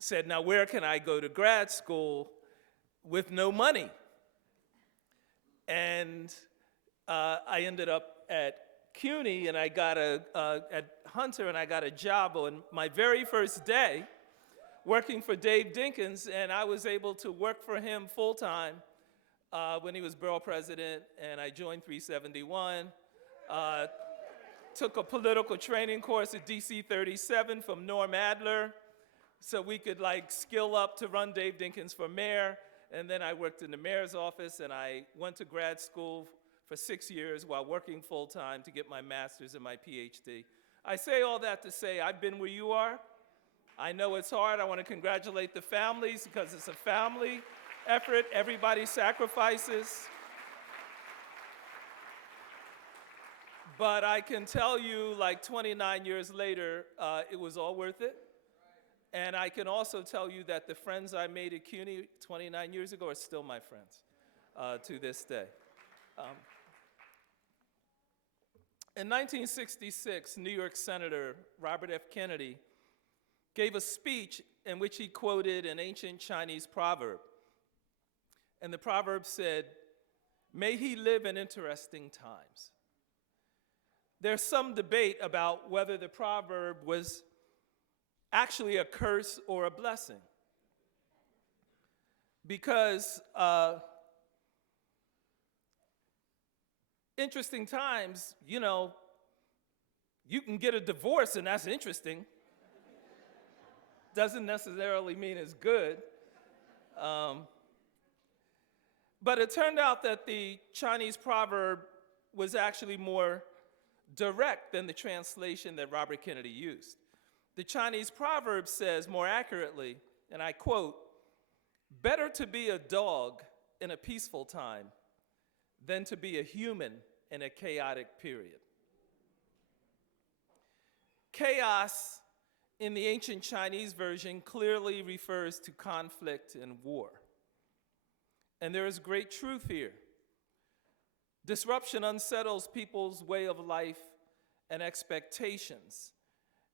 said, now where can I go to grad school with no money? And I ended up at CUNY, and I got at Hunter, and I got a job on my very first day working for Dave Dinkins, and I was able to work for him full-time when he was borough president, and I joined 371. Took a political training course at DC 37 from Norm Adler, so we could like skill up to run Dave Dinkins for mayor. And then I worked in the mayor's office, and I went to grad school for 6 years while working full-time to get my master's and my PhD. I say all that to say I've been where you are. I know it's hard. I want to congratulate the families because it's a family effort. Everybody sacrifices. But I can tell you, like 29 years later, it was all worth it. And I can also tell you that the friends I made at CUNY 29 years ago are still my friends to this day. In 1966, New York Senator Robert F. Kennedy gave a speech in which he quoted an ancient Chinese proverb. And the proverb said, "May he live in interesting times." There's some debate about whether the proverb was actually a curse or a blessing. Because interesting times, you know, you can get a divorce and that's interesting. Doesn't necessarily mean it's good. But it turned out that the Chinese proverb was actually more direct than the translation that Robert Kennedy used. The Chinese proverb says more accurately, and I quote, "Better to be a dog in a peaceful time than to be a human in a chaotic period." Chaos in the ancient Chinese version clearly refers to conflict and war. And there is great truth here. Disruption unsettles people's way of life and expectations,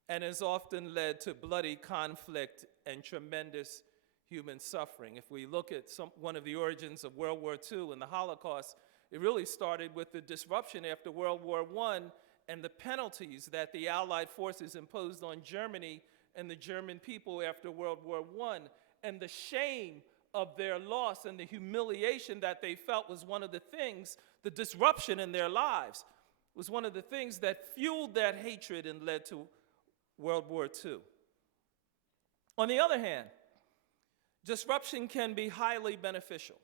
and has often led to bloody conflict and tremendous human suffering. If we look at one of the origins of World War II and the Holocaust, it really started with the disruption after World War I and the penalties that the Allied forces imposed on Germany and the German people after World War I, and the shame of their loss and the humiliation that they felt was one of the things, the disruption in their lives, was one of the things that fueled that hatred and led to World War II. On the other hand, disruption can be highly beneficial.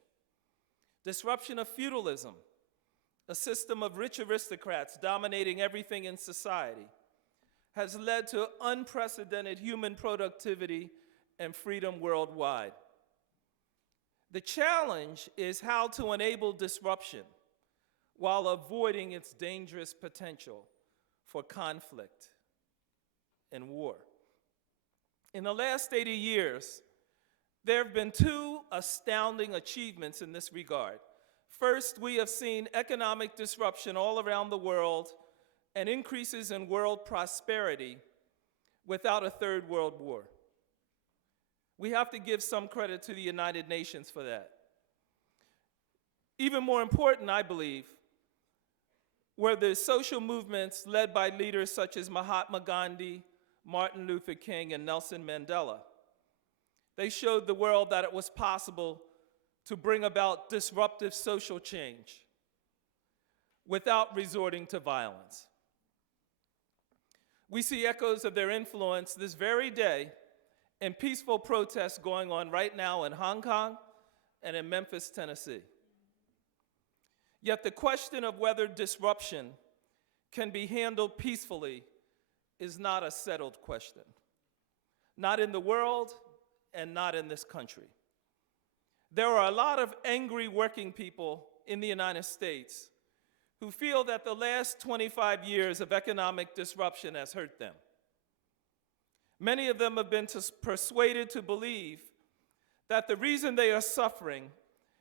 Disruption of feudalism, a system of rich aristocrats dominating everything in society, has led to unprecedented human productivity and freedom worldwide. The challenge is how to enable disruption while avoiding its dangerous potential for conflict and war. In the last 80 years, there have been two astounding achievements in this regard. First, we have seen economic disruption all around the world and increases in world prosperity without a third world war. We have to give some credit to the United Nations for that. Even more important, I believe, were the social movements led by leaders such as Mahatma Gandhi, Martin Luther King, and Nelson Mandela. They showed the world that it was possible to bring about disruptive social change without resorting to violence. We see echoes of their influence this very day in peaceful protests going on right now in Hong Kong and in Memphis, Tennessee. Yet the question of whether disruption can be handled peacefully is not a settled question. Not in the world and not in this country. There are a lot of angry working people in the United States who feel that the last 25 years of economic disruption has hurt them. Many of them have been persuaded to believe that the reason they are suffering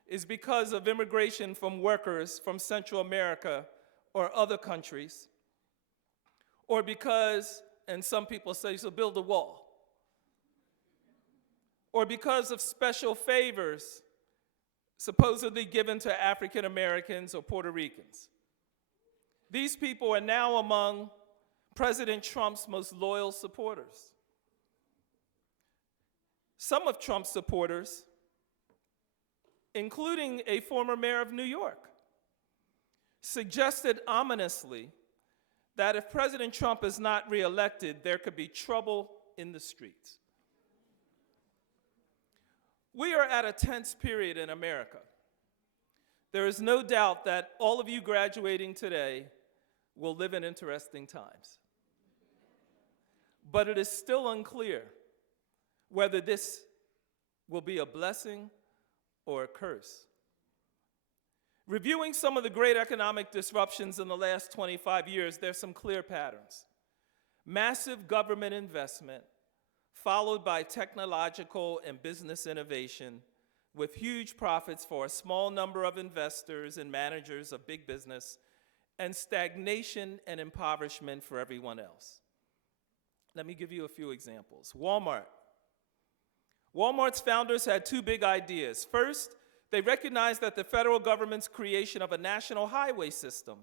is because of immigration from workers from Central America or other countries, or because, and some people say, so build a wall. or because of special favors supposedly given to African Americans or Puerto Ricans. These people are now among President Trump's most loyal supporters. Some of Trump's supporters, including a former mayor of New York, suggested ominously that if President Trump is not reelected, there could be trouble in the streets. We are at a tense period in America. There is no doubt that all of you graduating today will live in interesting times. But it is still unclear whether this will be a blessing or a curse. Reviewing some of the great economic disruptions in the last 25 years, there's some clear patterns. Massive government investment, followed by technological and business innovation, with huge profits for a small number of investors and managers of big business, and stagnation and impoverishment for everyone else. Let me give you a few examples. Walmart. Walmart's founders had two big ideas. First, they recognized that the federal government's creation of a national highway system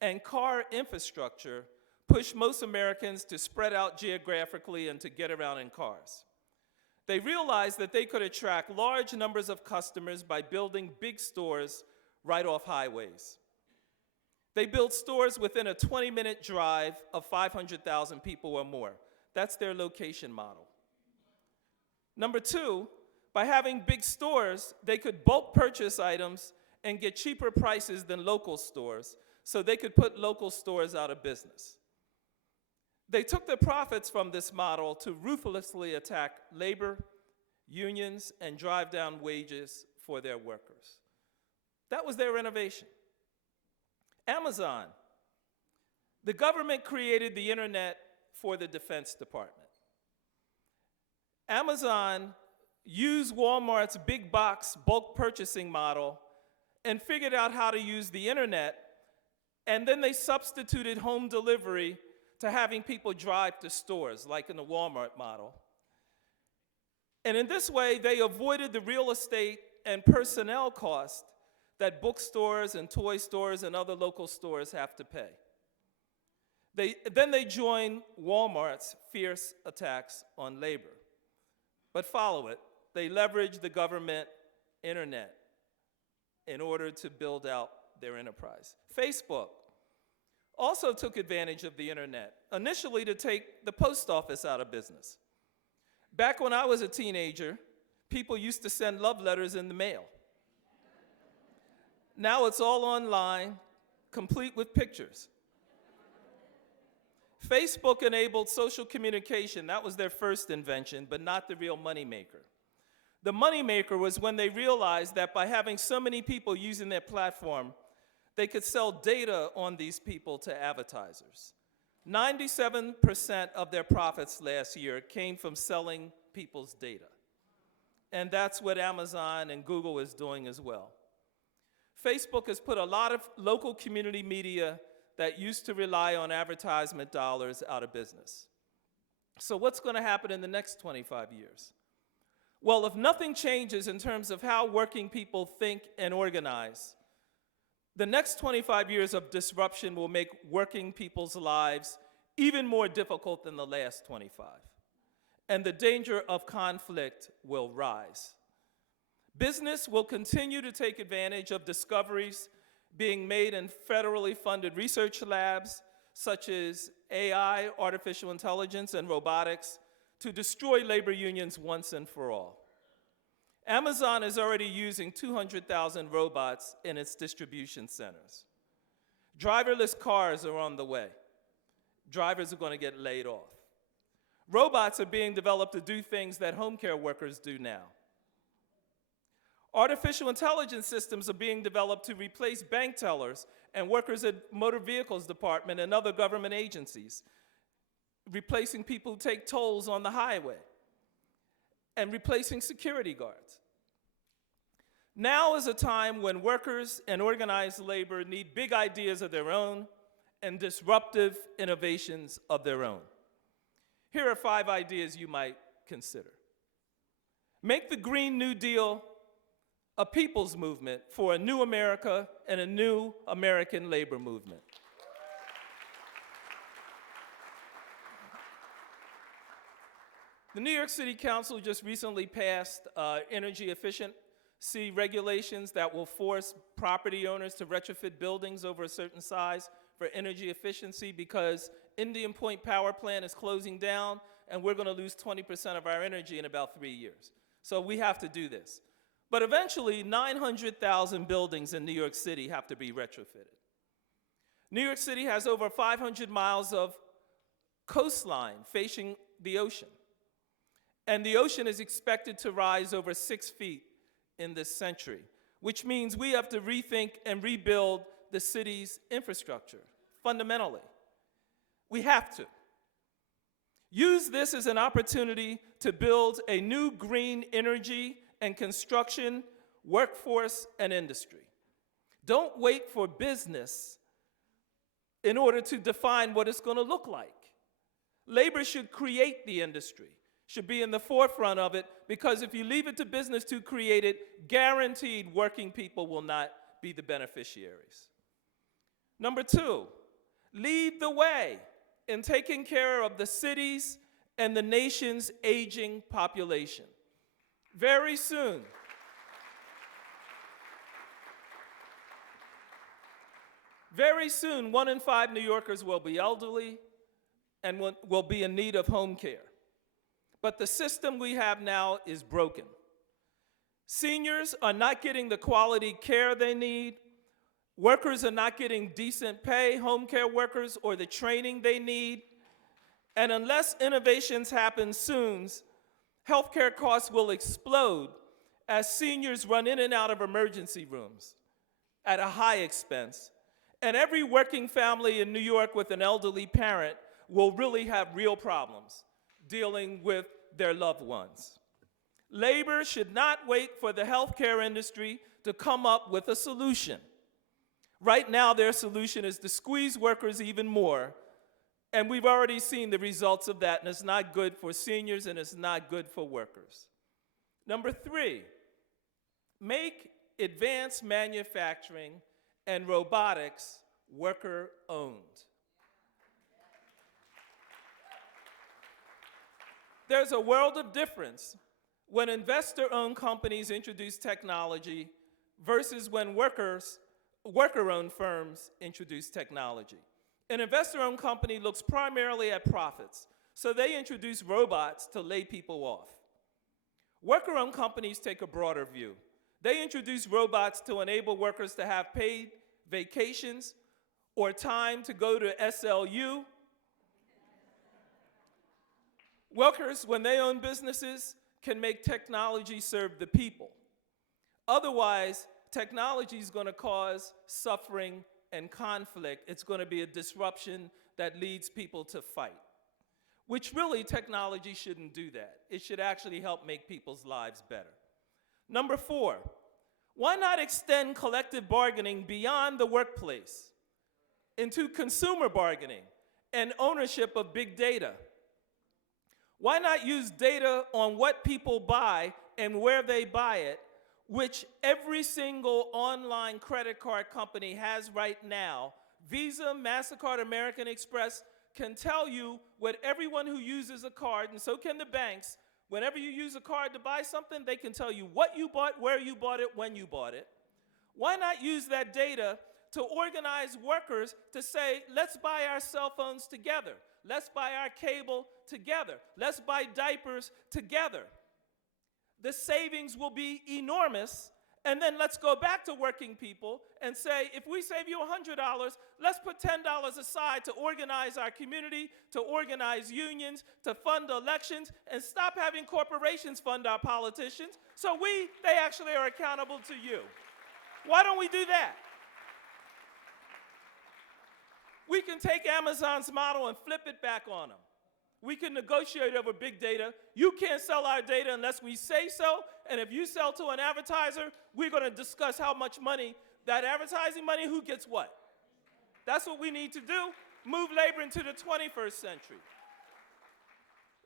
and car infrastructure pushed most Americans to spread out geographically and to get around in cars. They realized that they could attract large numbers of customers by building big stores right off highways. They built stores within a 20-minute drive of 500,000 people or more. That's their location model. Number two, by having big stores, they could bulk purchase items and get cheaper prices than local stores, so they could put local stores out of business. They took the profits from this model to ruthlessly attack labor, unions, and drive down wages for their workers. That was their innovation. Amazon. The government created the internet for the Defense Department. Amazon used Walmart's big box bulk purchasing model and figured out how to use the internet, and then they substituted home delivery to having people drive to stores, like in the Walmart model. And in this way, they avoided the real estate and personnel costs that bookstores and toy stores and other local stores have to pay. Then they joined Walmart's fierce attacks on labor. But follow it, they leveraged the government internet in order to build out their enterprise. Facebook also took advantage of the internet, initially to take the post office out of business. Back when I was a teenager, people used to send love letters in the mail. Now it's all online, complete with pictures. Facebook enabled social communication. That was their first invention, but not the real moneymaker. The moneymaker was when they realized that by having so many people using their platform, they could sell data on these people to advertisers. 97% of their profits last year came from selling people's data. And that's what Amazon and Google is doing as well. Facebook has put a lot of local community media that used to rely on advertisement dollars out of business. So what's going to happen in the next 25 years? Well, if nothing changes in terms of how working people think and organize, the next 25 years of disruption will make working people's lives even more difficult than the last 25. And the danger of conflict will rise. Business will continue to take advantage of discoveries being made in federally funded research labs, such as AI, artificial intelligence, and robotics, to destroy labor unions once and for all. Amazon is already using 200,000 robots in its distribution centers. Driverless cars are on the way. Drivers are going to get laid off. Robots are being developed to do things that home care workers do now. Artificial intelligence systems are being developed to replace bank tellers and workers at motor vehicles department and other government agencies, replacing people who take tolls on the highway, and replacing security guards. Now is a time when workers and organized labor need big ideas of their own and disruptive innovations of their own. Here are 5 ideas you might consider. Make the Green New Deal a people's movement for a new America and a new American labor movement. The New York City Council just recently passed energy efficiency regulations that will force property owners to retrofit buildings over a certain size for energy efficiency because Indian Point Power Plant is closing down and we're going to lose 20% of our energy in about 3 years. So we have to do this. But eventually, 900,000 buildings in New York City have to be retrofitted. New York City has over 500 miles of coastline facing the ocean. And the ocean is expected to rise over 6 feet in this century, which means we have to rethink and rebuild the city's infrastructure, fundamentally. We have to. Use this as an opportunity to build a new green energy and construction, workforce, and industry. Don't wait for business in order to define what it's going to look like. Labor should create the industry, should be in the forefront of it, because if you leave it to business to create it, guaranteed working people will not be the beneficiaries. Number 2, lead the way in taking care of the city's and the nation's aging population. Very soon, very soon, 1 in 5 New Yorkers will be elderly and will be in need of home care. But the system we have now is broken. Seniors are not getting the quality care they need. Workers are not getting decent pay, home care workers, or the training they need. And unless innovations happen soon, healthcare costs will explode as seniors run in and out of emergency rooms at a high expense. And every working family in New York with an elderly parent will really have real problems dealing with their loved ones. Labor should not wait for the healthcare industry to come up with a solution. Right now, their solution is to squeeze workers even more, and we've already seen the results of that, and it's not good for seniors and it's not good for workers. Number 3, make advanced manufacturing and robotics worker-owned. There's a world of difference when investor-owned companies introduce technology versus when worker-owned firms introduce technology. An investor-owned company looks primarily at profits, so they introduce robots to lay people off. Worker-owned companies take a broader view. They introduce robots to enable workers to have paid vacations or time to go to SLU. Workers, when they own businesses, can make technology serve the people. Otherwise, technology is going to cause suffering and conflict. It's going to be a disruption that leads people to fight, which really technology shouldn't do that. It should actually help make people's lives better. Number 4, why not extend collective bargaining beyond the workplace into consumer bargaining and ownership of big data? Why not use data on what people buy and where they buy it, which every single online credit card company has right now? Visa, MasterCard, American Express can tell you what everyone who uses a card, and so can the banks. Whenever you use a card to buy something, they can tell you what you bought, where you bought it, when you bought it. Why not use that data to organize workers to say, let's buy our cell phones together. Let's buy our cable together. Let's buy diapers together. The savings will be enormous, and then let's go back to working people and say, if we save you $100, let's put $10 aside to organize our community, to organize unions, to fund elections, and stop having corporations fund our politicians, so they actually are accountable to you. Why don't we do that? We can take Amazon's model and flip it back on them. We can negotiate over big data. You can't sell our data unless we say so, and if you sell to an advertiser, we're going to discuss how much money, that advertising money, who gets what. That's what we need to do, move labor into the 21st century.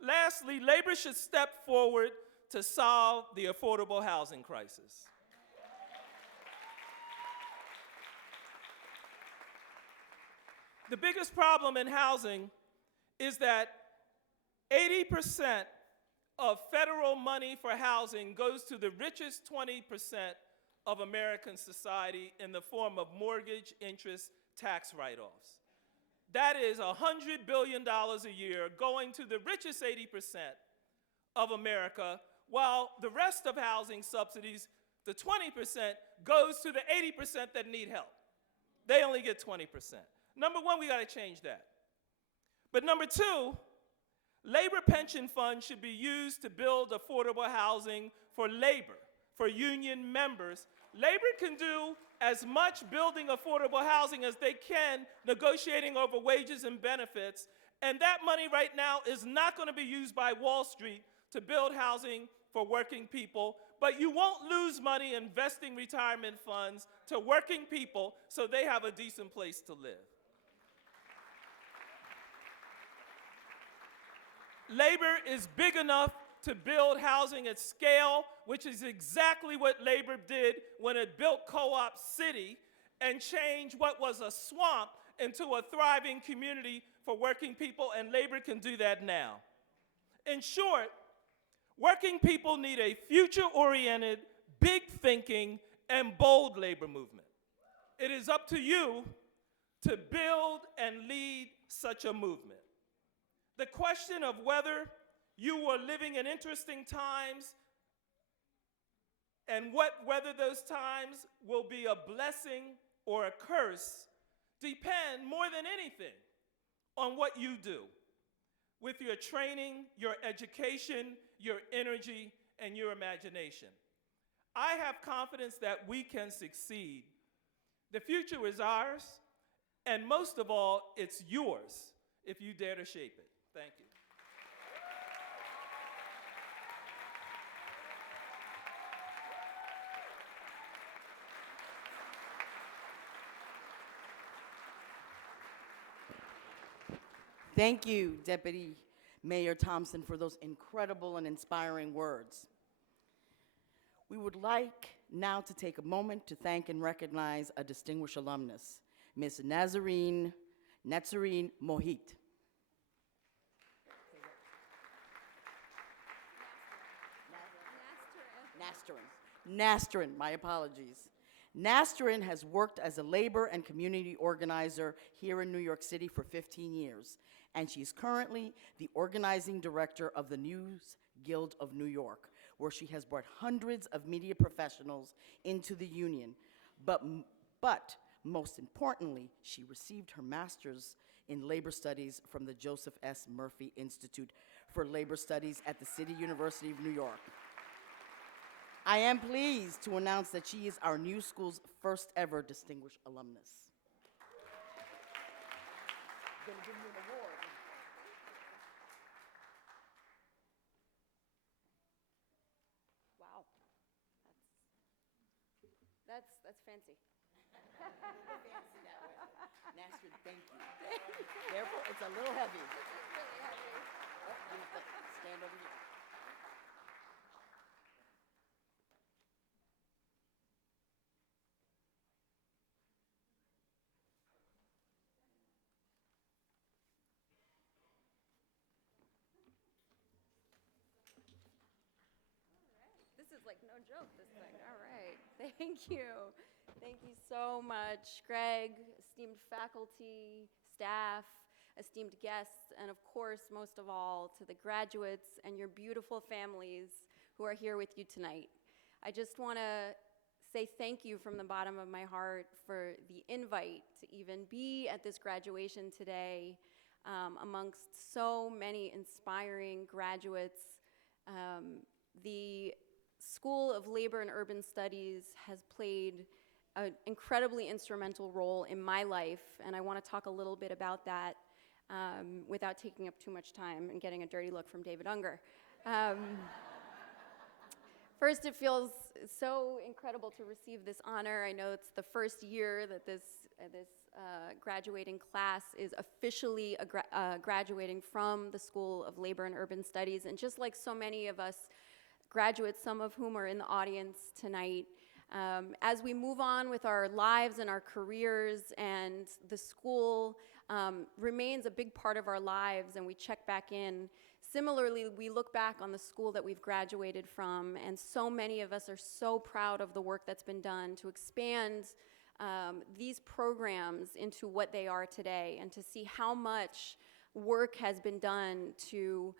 Lastly, labor should step forward to solve the affordable housing crisis. The biggest problem in housing is that 80% of federal money for housing goes to the richest 20% of American society in the form of mortgage interest tax write-offs. That is $100 billion a year going to the richest 80% of America, while the rest of housing subsidies, the 20%, goes to the 80% that need help. They only get 20%. Number one, we gotta change that. But number two, labor pension funds should be used to build affordable housing for labor, for union members. Labor can do as much building affordable housing as they can negotiating over wages and benefits, and that money right now is not going to be used by Wall Street to build housing for working people, but you won't lose money investing retirement funds to working people so they have a decent place to live. Labor is big enough to build housing at scale, which is exactly what labor did when it built Co-op City and changed what was a swamp into a thriving community for working people, and labor can do that now. In short, working people need a future-oriented, big-thinking, and bold labor movement. It is up to you to build and lead such a movement. The question of whether you are living in interesting times and whether those times will be a blessing or a curse depend more than anything on what you do with your training, your education, your energy, and your imagination. I have confidence that we can succeed. The future is ours, and most of all, it's yours if you dare to shape it. Thank you. Thank you, Deputy Mayor Thompson, for those incredible and inspiring words. We would like now to take a moment to thank and recognize a distinguished alumnus, Ms. Nazarene Mohit. Nastarin, my apologies. Nastarin has worked as a labor and community organizer here in New York City for 15 years, and she's currently the organizing director of the News Guild of New York, where she has brought hundreds of media professionals into the union. But most importantly, she received her master's in labor studies from the Joseph S. Murphy Institute for Labor Studies at the City University of New York. I am pleased to announce that she is our new school's first ever distinguished alumnus. Gonna give you an award. Wow. That's fancy. Fancy that way. Nastrin, thank you. Therefore, it's a little heavy. This is really heavy. Oh, you have to stand over here. This is like no joke, this thing. All right. Thank you. Thank you so much, Greg, esteemed faculty, staff, esteemed guests, and of course, most of all, to the graduates and your beautiful families who are here with you tonight. I just want to say thank you from the bottom of my heart for the invite to even be at this graduation today amongst so many inspiring graduates. The School of Labor and Urban Studies has played an incredibly instrumental role in my life, and I want to talk a little bit about that without taking up too much time and getting a dirty look from David Unger. First, it feels so incredible to receive this honor. I know it's the first year that this graduating class is officially graduating from the School of Labor and Urban Studies, and just like so many of us graduates, some of whom are in the audience tonight. As we move on with our lives and our careers, and the school remains a big part of our lives, and we check back in. Similarly, we look back on the school that we've graduated from, and so many of us are so proud of the work that's been done to expand these programs into what they are today, and to see how much work has been done to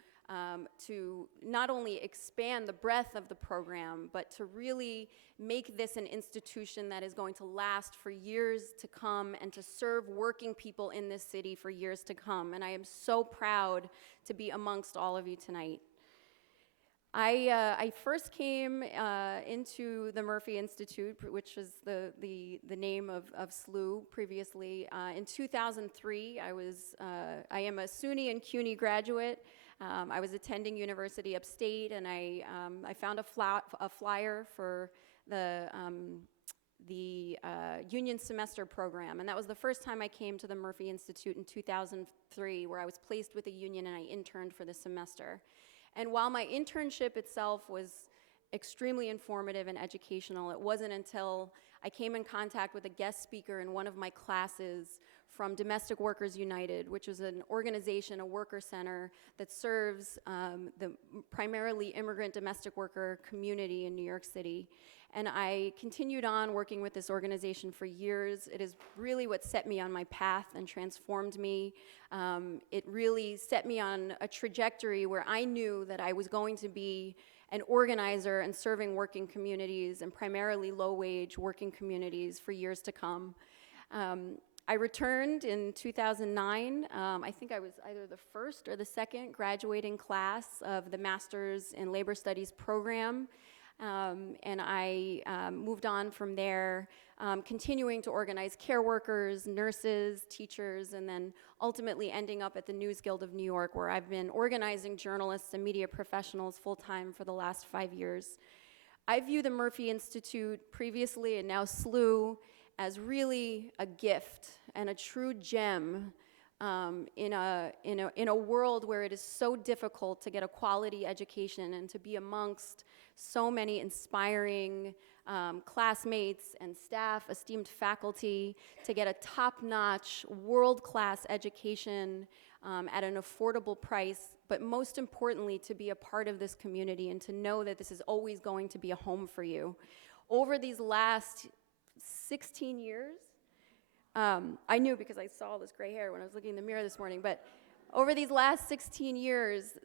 not only expand the breadth of the program, but to really make this an institution that is going to last for years to come and to serve working people in this city for years to come. And I am so proud to be amongst all of you tonight. I first came into the Murphy Institute, which is the name of SLU previously, in 2003. I am a SUNY and CUNY graduate. I was attending University Upstate, and I found a flyer for the union semester program, and that was the first time I came to the Murphy Institute in 2003, where I was placed with a union and I interned for the semester. And while my internship itself was extremely informative and educational, it wasn't until I came in contact with a guest speaker in one of my classes from Domestic Workers United, which is an organization, a worker center that serves the primarily immigrant domestic worker community in New York City. And I continued on working with this organization for years. It is really what set me on my path and transformed me. It really set me on a trajectory where I knew that I was going to be an organizer and serving working communities, and primarily low-wage working communities, for years to come. I returned in 2009. I think I was either the first or the second graduating class of the Master's in Labor Studies program. And I moved on from there, continuing to organize care workers, nurses, teachers, and then ultimately ending up at the News Guild of New York, where I've been organizing journalists and media professionals full-time for the last 5 years. I view the Murphy Institute, previously and now SLU, as really a gift and a true gem in a world where it is so difficult to get a quality education and to be amongst so many inspiring classmates and staff, esteemed faculty, to get a top-notch, world-class education at an affordable price, but most importantly, to be a part of this community and to know that this is always going to be a home for you. Over these last 16 years, I knew because I saw this gray hair when I was looking in the mirror this morning, but over these last 16 years,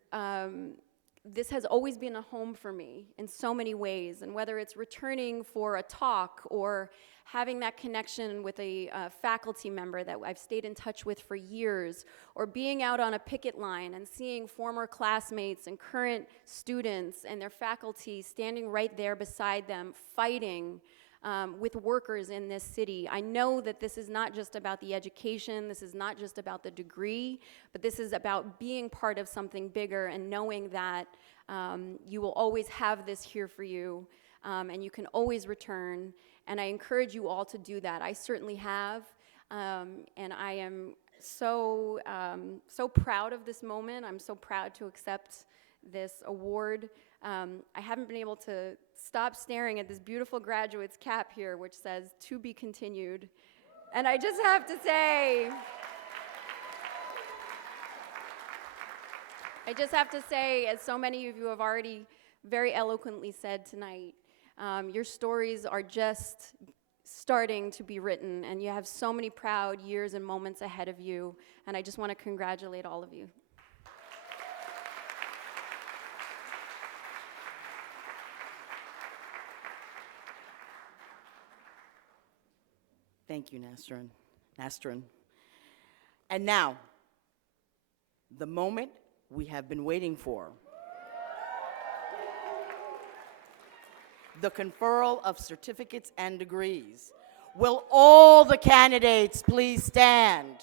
this has always been a home for me in so many ways. And whether it's returning for a talk or having that connection with a faculty member that I've stayed in touch with for years, or being out on a picket line and seeing former classmates and current students and their faculty standing right there beside them, fighting with workers in this city. I know that this is not just about the education, this is not just about the degree, but this is about being part of something bigger and knowing that you will always have this here for you, and you can always return. And I encourage you all to do that. I certainly have, and I am so proud of this moment. I'm so proud to accept this award. I haven't been able to stop staring at this beautiful graduate's cap here, which says, "To be continued." And I just have to say, as so many of you have already very eloquently said tonight, your stories are just starting to be written, and you have so many proud years and moments ahead of you, and I just want to congratulate all of you. Thank you, Nastrin. And now, the moment we have been waiting for. The conferral of certificates and degrees. Will all the candidates please stand?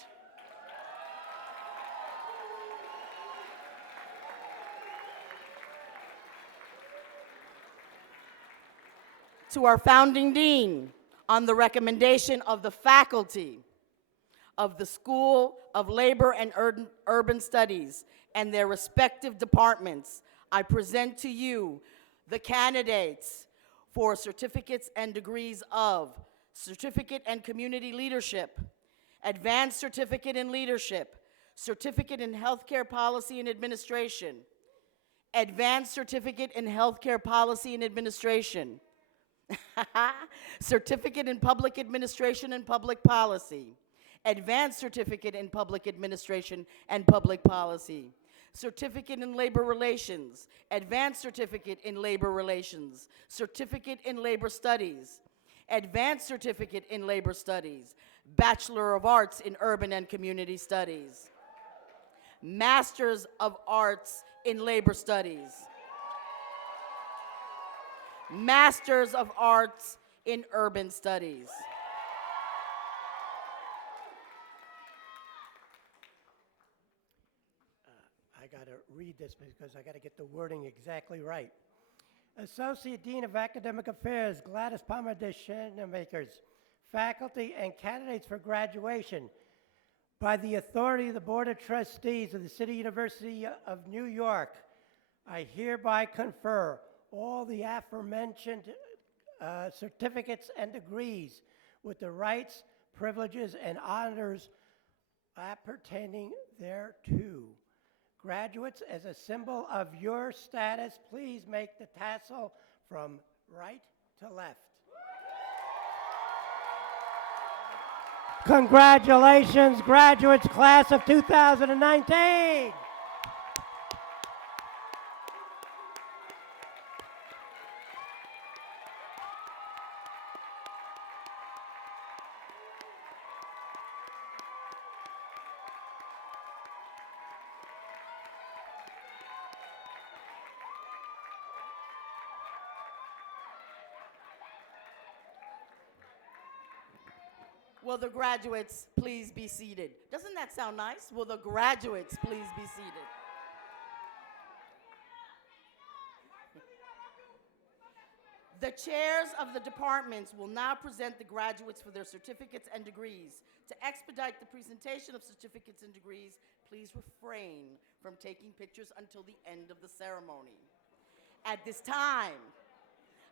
To our founding dean, on the recommendation of the faculty of the School of Labor and Urban Studies and their respective departments, I present to you the candidates for certificates and degrees of Certificate in Community Leadership, Advanced Certificate in Leadership, Certificate in Healthcare Policy and Administration, Advanced Certificate in Healthcare Policy and Administration, Certificate in Public Administration and Public Policy, Advanced Certificate in Public Administration and Public Policy, Certificate in Labor Relations, Advanced Certificate in Labor Relations, Certificate in Labor Studies, Advanced Certificate in Labor Studies, Bachelor of Arts in Urban and Community Studies, Masters of Arts in Labor Studies, Masters of Arts in Urban Studies. I got to read this because I got to get the wording exactly right. Associate Dean of Academic Affairs, Gladys Palmer Makers, faculty and candidates for graduation, by the authority of the Board of Trustees of the City University of New York, I hereby confer all the aforementioned certificates and degrees with the rights, privileges, and honors appertaining thereto. Graduates, as a symbol of your status, please make the tassel from right to left. Congratulations, graduates, class of 2019. Will the graduates please be seated? Doesn't that sound nice? Will the graduates please be seated? The chairs of the departments will now present the graduates for their certificates and degrees. To expedite the presentation of certificates and degrees, please refrain from taking pictures until the end of the ceremony. At this time,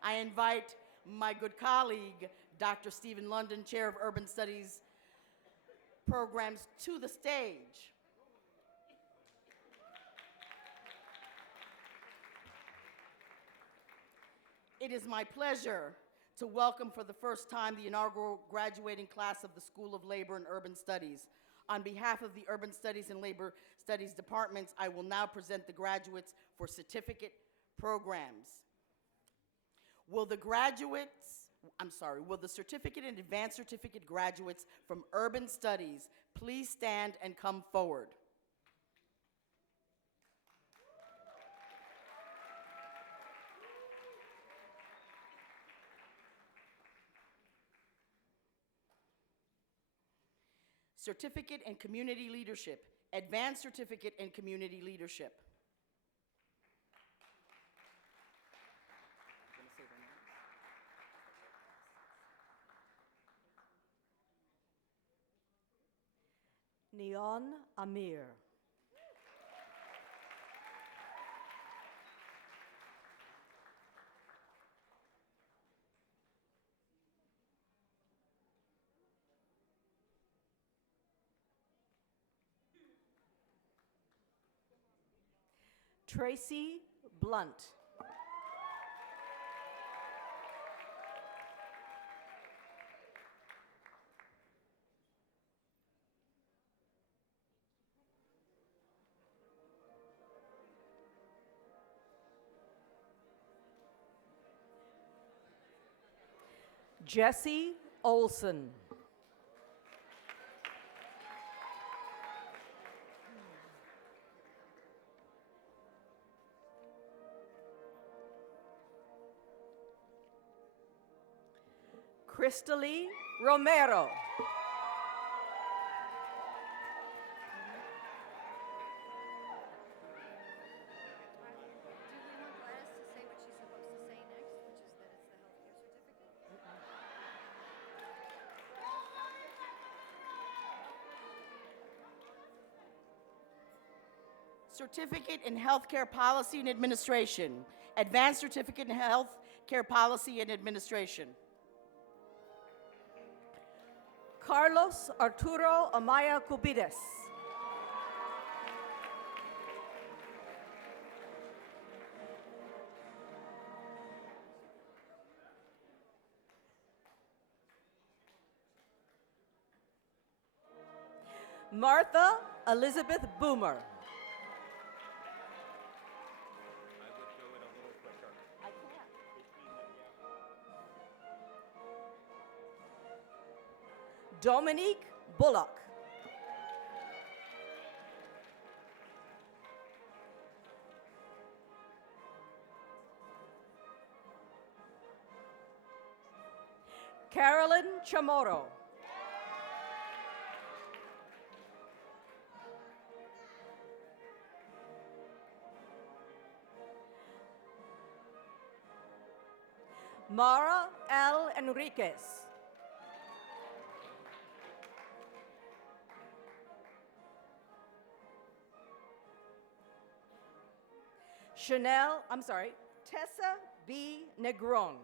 I invite my good colleague, Dr. Stephen London, Chair of Urban Studies Programs, to the stage. It is my pleasure to welcome for the first time the inaugural graduating class of the School of Labor and Urban Studies. On behalf of the Urban Studies and Labor Studies departments, I will now present the graduates for certificate programs. Will the certificate and advanced certificate graduates from Urban Studies please stand and come forward? Certificate in Community Leadership, Advanced Certificate in Community Leadership. Neon Amir. Tracy Blunt. Jesse Olson. Crystalie Romero. Certificate in Healthcare Policy and Administration, Advanced Certificate in Health Care Policy and Administration. Carlos Arturo Amaya Cubides. Martha Elizabeth Boomer. Dominique Bullock. Carolyn Chamorro. Mara L. Enriquez. Tessa B. Negron.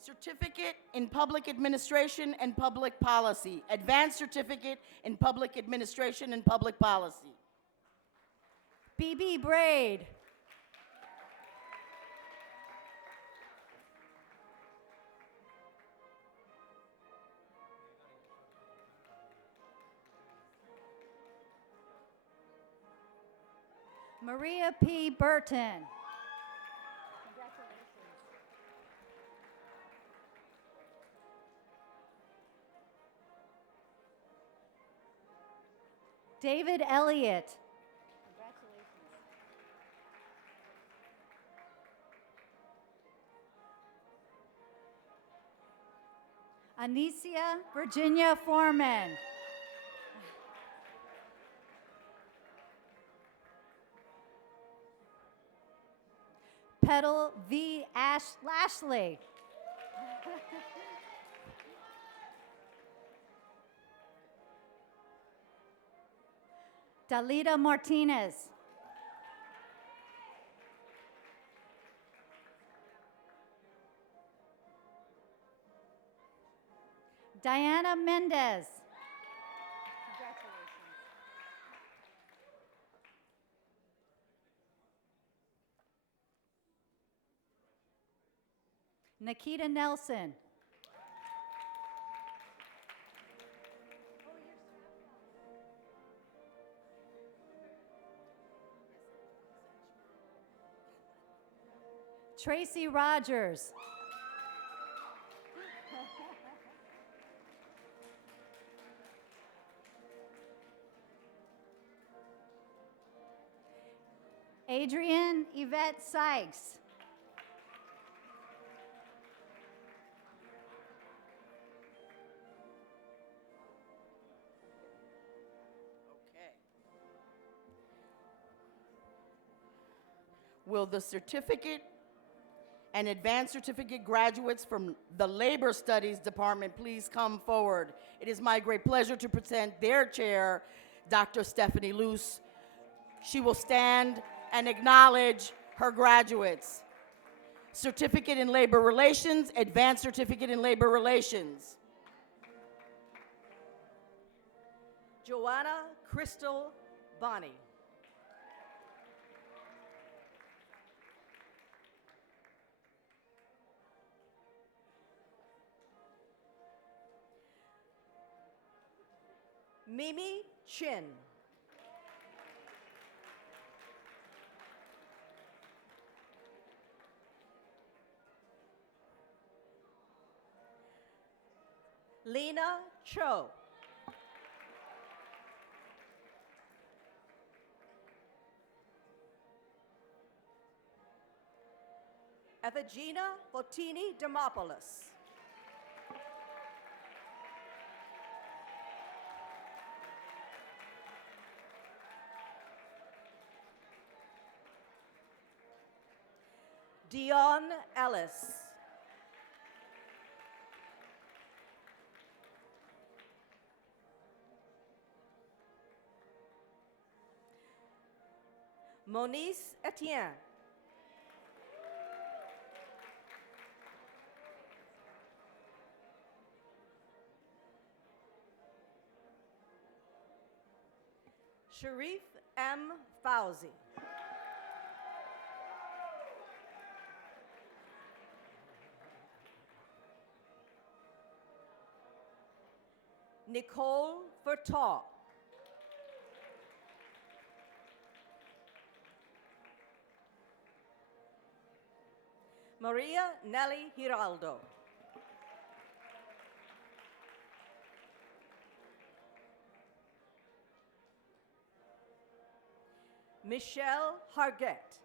Certificate in Public Administration and Public Policy. Advanced Certificate in Public Administration and Public Policy. BB Braid. Maria P. Burton. David Elliott. Anicia Virginia Foreman. Petal V. Lashley. Dalita Martinez. Diana Mendez. Nikita Nelson. Tracy Rogers. Adrienne Yvette Sykes. Will the certificate and advanced certificate graduates from the Labor Studies Department please come forward? It is my great pleasure to present their chair, Dr. Stephanie Luce. She will stand and acknowledge her graduates. Certificate in Labor Relations, Advanced Certificate in Labor Relations. Joanna Crystal Bonney. Mimi Chin. Lena Cho. Ethegina Bottini Demopoulos. Dion Ellis. Monice Etienne. Sharif M. Fauzi. Nicole Vertaw. Maria Nelly Giraldo. Michelle Hargett.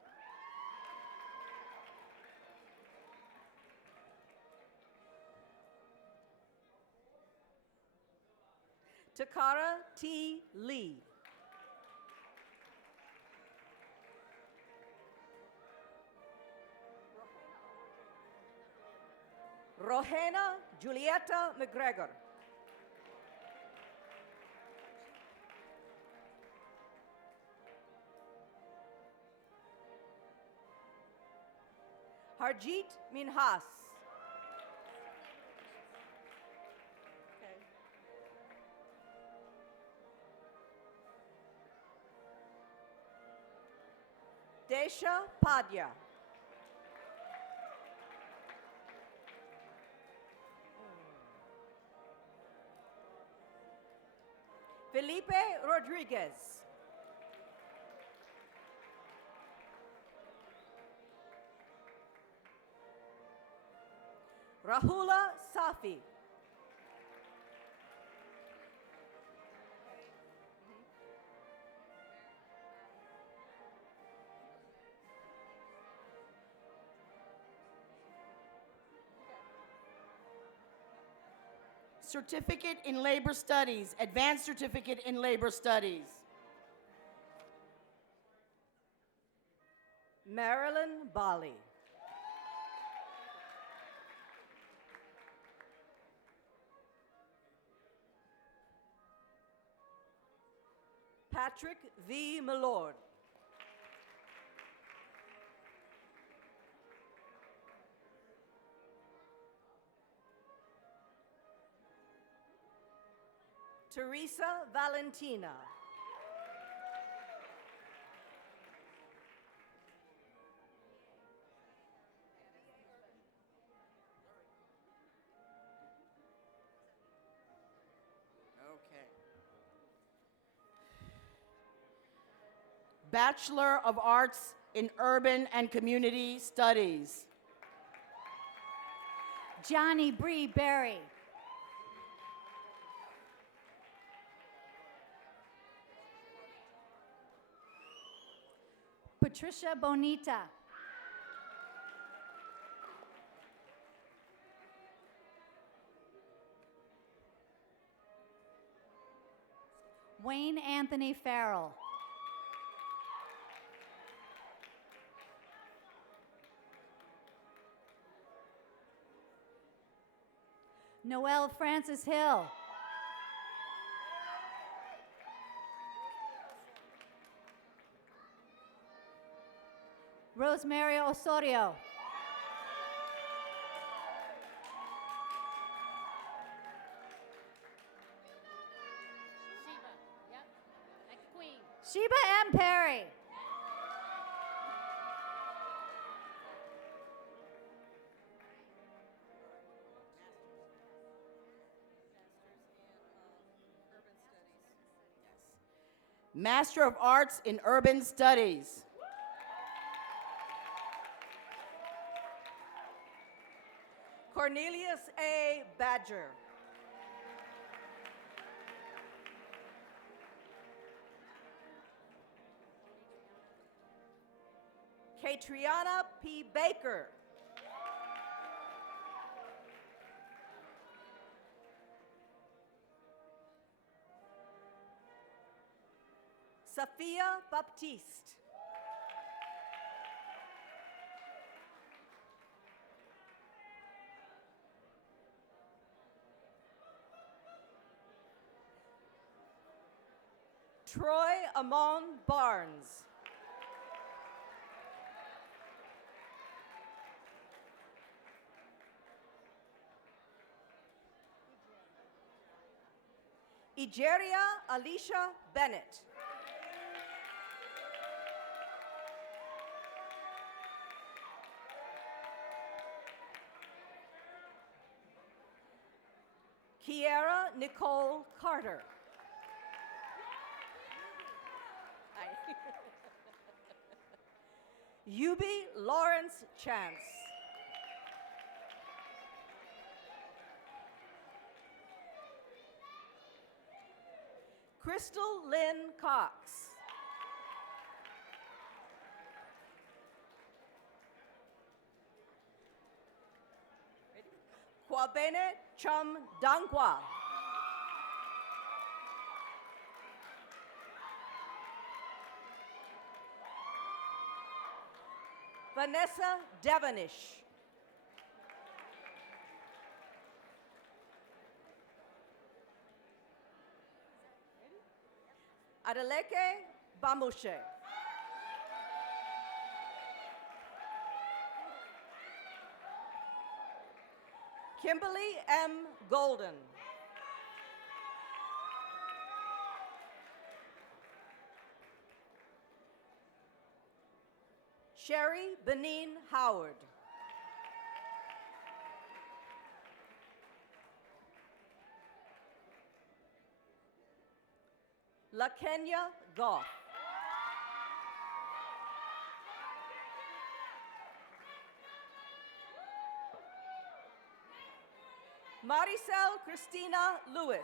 Takara T. Lee. Rohena Julieta McGregor. Harjeet Minhas. Desha Padya. Felipe Rodriguez. Rahula Safi. Certificate in Labor Studies, Advanced Certificate in Labor Studies. Marilyn Bali. Patrick V. Milord. Teresa Valentina. Okay. Bachelor of Arts in Urban and Community Studies. Johnny Bree Berry. Patricia Bonita. Wayne Anthony Farrell. Noelle Francis Hill. Rosemary Osorio. Sheba, yep, like the queen. Sheba M. Perry. Master of Arts in Urban Studies. Cornelius A. Badger. Katriana P. Baker. Sophia Baptiste. Troy Amon Barnes. Egeria Alicia Bennett. Kiera Nicole Carter. Yubi Lawrence Chance. Crystal Lynn Cox. Kwabene Chum Dankwa. Vanessa Devonish. Adeleke Bamushe. Kimberly M. Golden. Sherry Benin Howard. LaKenya Goff. Maricel Christina Lewis.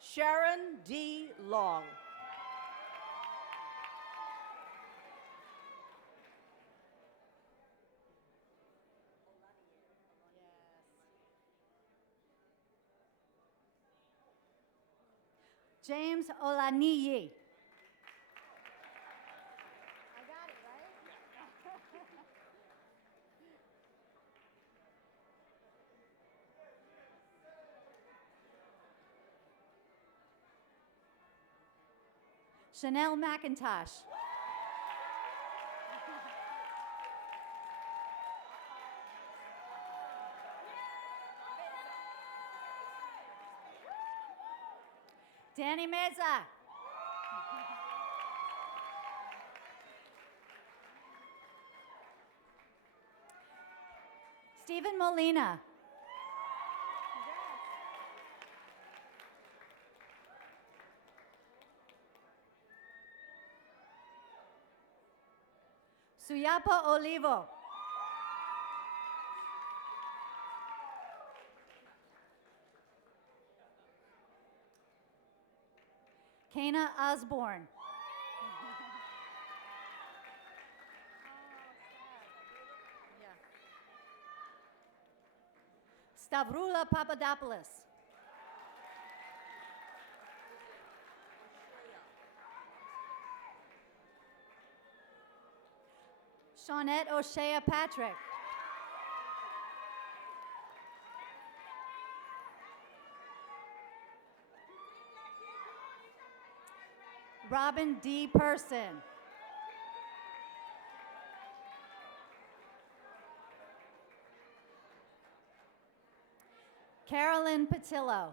Sharon D. Long. James Olaniyi. Chanel McIntosh. Danny Meza. Stephen Molina. Suyapa Olivo. Kana Osborne. Stavroula Papadopoulos. Shawnette O'Shea Patrick. Robin D. Person. Carolyn Patillo.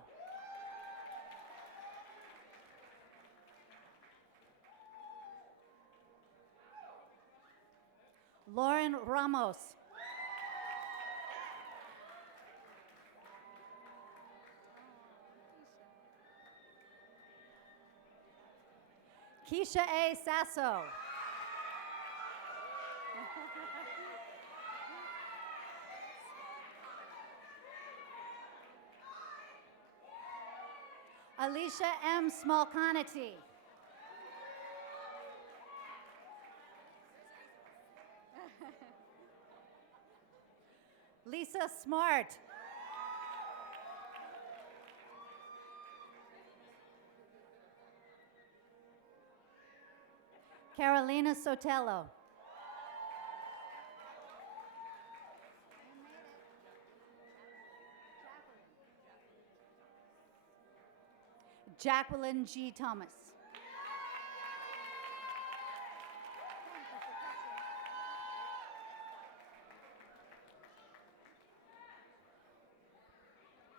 Lauren Ramos. Keisha A. Sasso. Alicia M. Smolkanity. Lisa Smart. Carolina Sotelo. Jacqueline G. Thomas.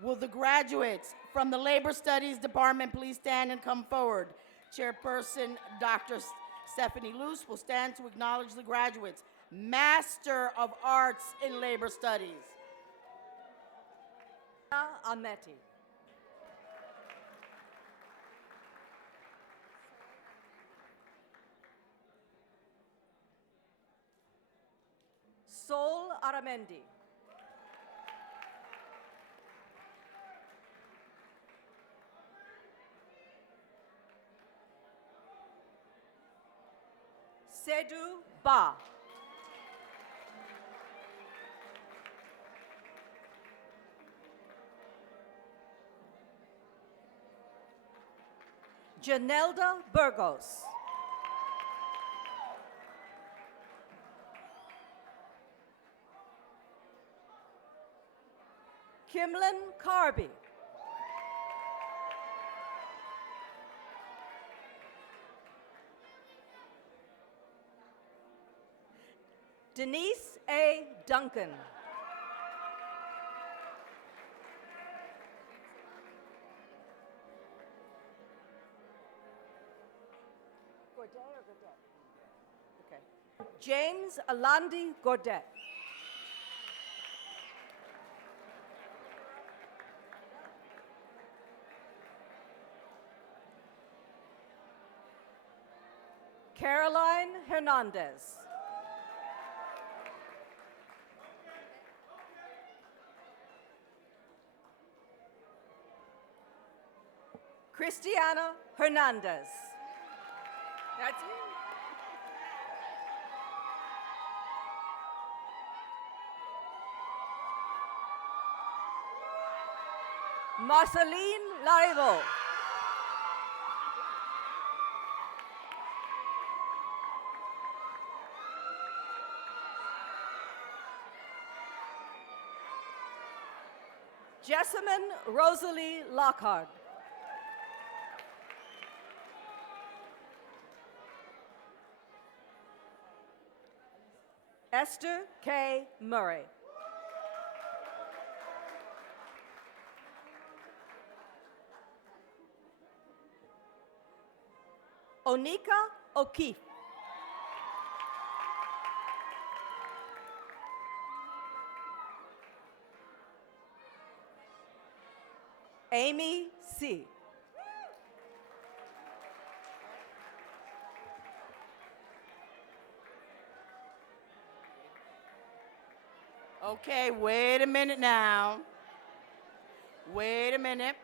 Will the graduates from the Labor Studies Department please stand and come forward? Chairperson Dr. Stephanie Luce will stand to acknowledge the graduates. Master of Arts in Labor Studies. Ameti. Sol Aramendi. Sedu Ba. Janelda Burgos. Kimlin Carby. Denise A. Duncan. Godet or Godet? Okay. James Alandi Godet. Caroline Hernandez. Christiana Hernandez. That's it. Marceline Larivo. Jessamine Rosalie Lockhart. Esther K. Murray. Onika O'Keefe. Amy C. Okay, wait a minute now. Wait a minute.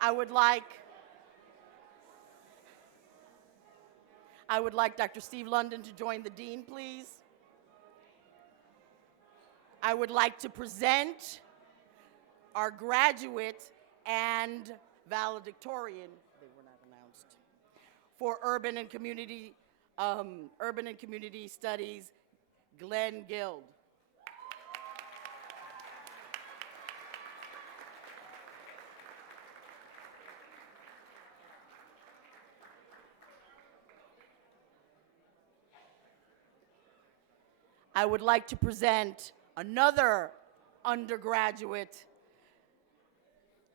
I would like Dr. Steve London to join the dean, please. I would like to present our graduate and valedictorian, they were not announced, for Urban and Community Studies, Glenn Guild. I would like to present another undergraduate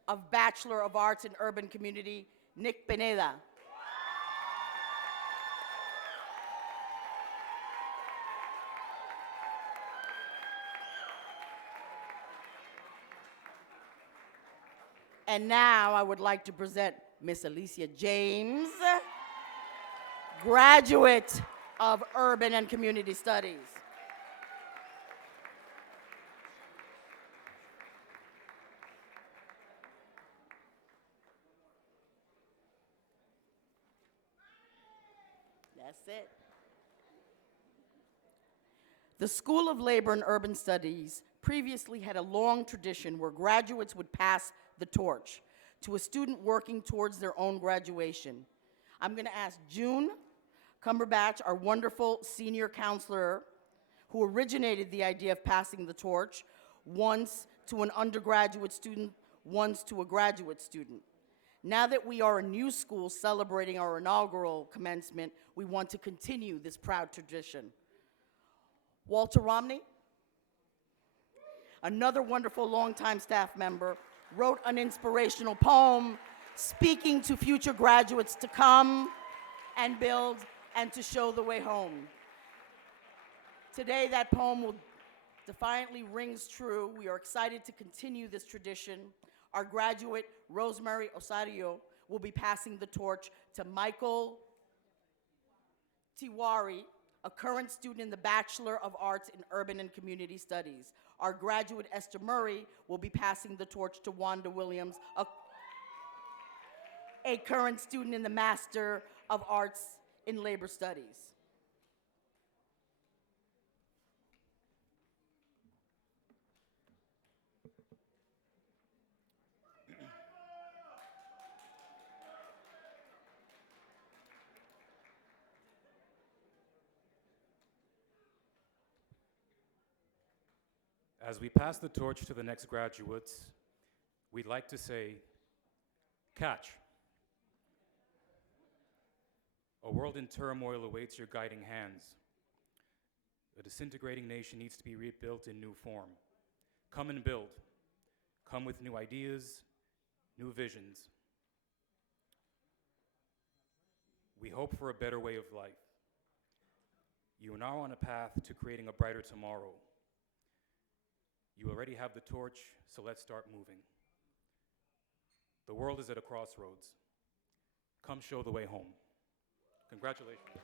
of Bachelor of Arts in Urban Community, Nick Pineda. And now I would like to present Miss Alicia James, graduate of Urban and Community Studies. That's it. The School of Labor and Urban Studies previously had a long tradition where graduates would pass the torch to a student working towards their own graduation. I'm going to ask June Cumberbatch, our wonderful senior counselor, who originated the idea of passing the torch, once to an undergraduate student, once to a graduate student. Now that we are a new school celebrating our inaugural commencement, we want to continue this proud tradition. Walter Romney, another wonderful longtime staff member, wrote an inspirational poem speaking to future graduates to come and build and to show the way home. Today, that poem will defiantly rings true. We are excited to continue this tradition. Our graduate, Rosemary Osario, will be passing the torch to Michael Tiwari, a current student in the Bachelor of Arts in Urban and Community Studies. Our graduate, Esther Murray, will be passing the torch to Wanda Williams, a current student in the Master of Arts in Labor Studies. As we pass the torch to the next graduates, we'd like to say, catch. A world in turmoil awaits your guiding hands. A disintegrating nation needs to be rebuilt in new form. Come and build. Come with new ideas, new visions. We hope for a better way of life. You are now on a path to creating a brighter tomorrow. You already have the torch, so let's start moving. The world is at a crossroads. Come show the way home. Congratulations.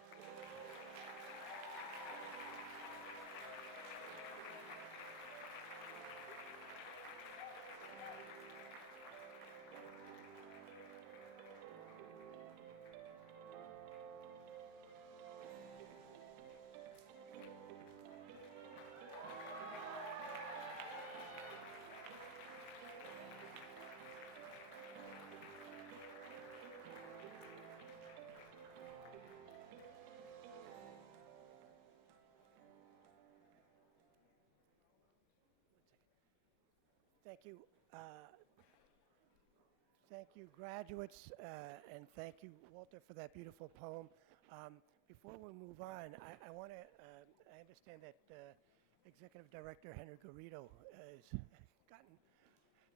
Thank you, graduates, and thank you, Walter, for that beautiful poem. Before we move on, I understand that Executive Director Henry Garrido has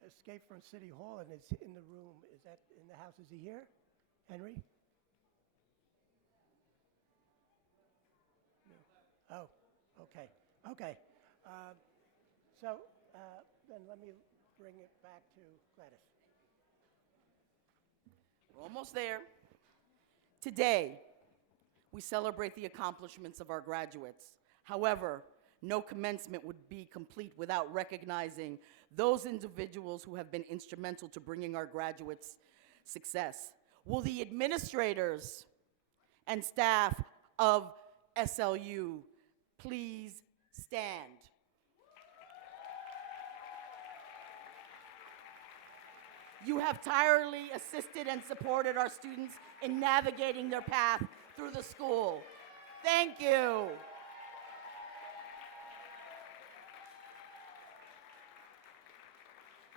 escaped from City Hall and is in the room. Is that in the house? Is he here, Henry? No. Oh, okay. Okay. Then let me bring it back to Gladys. We're almost there. Today, we celebrate the accomplishments of our graduates. However, no commencement would be complete without recognizing those individuals who have been instrumental to bringing our graduates success. Will the administrators and staff of SLU please stand? You have tirelessly assisted and supported our students in navigating their path through the school. Thank you.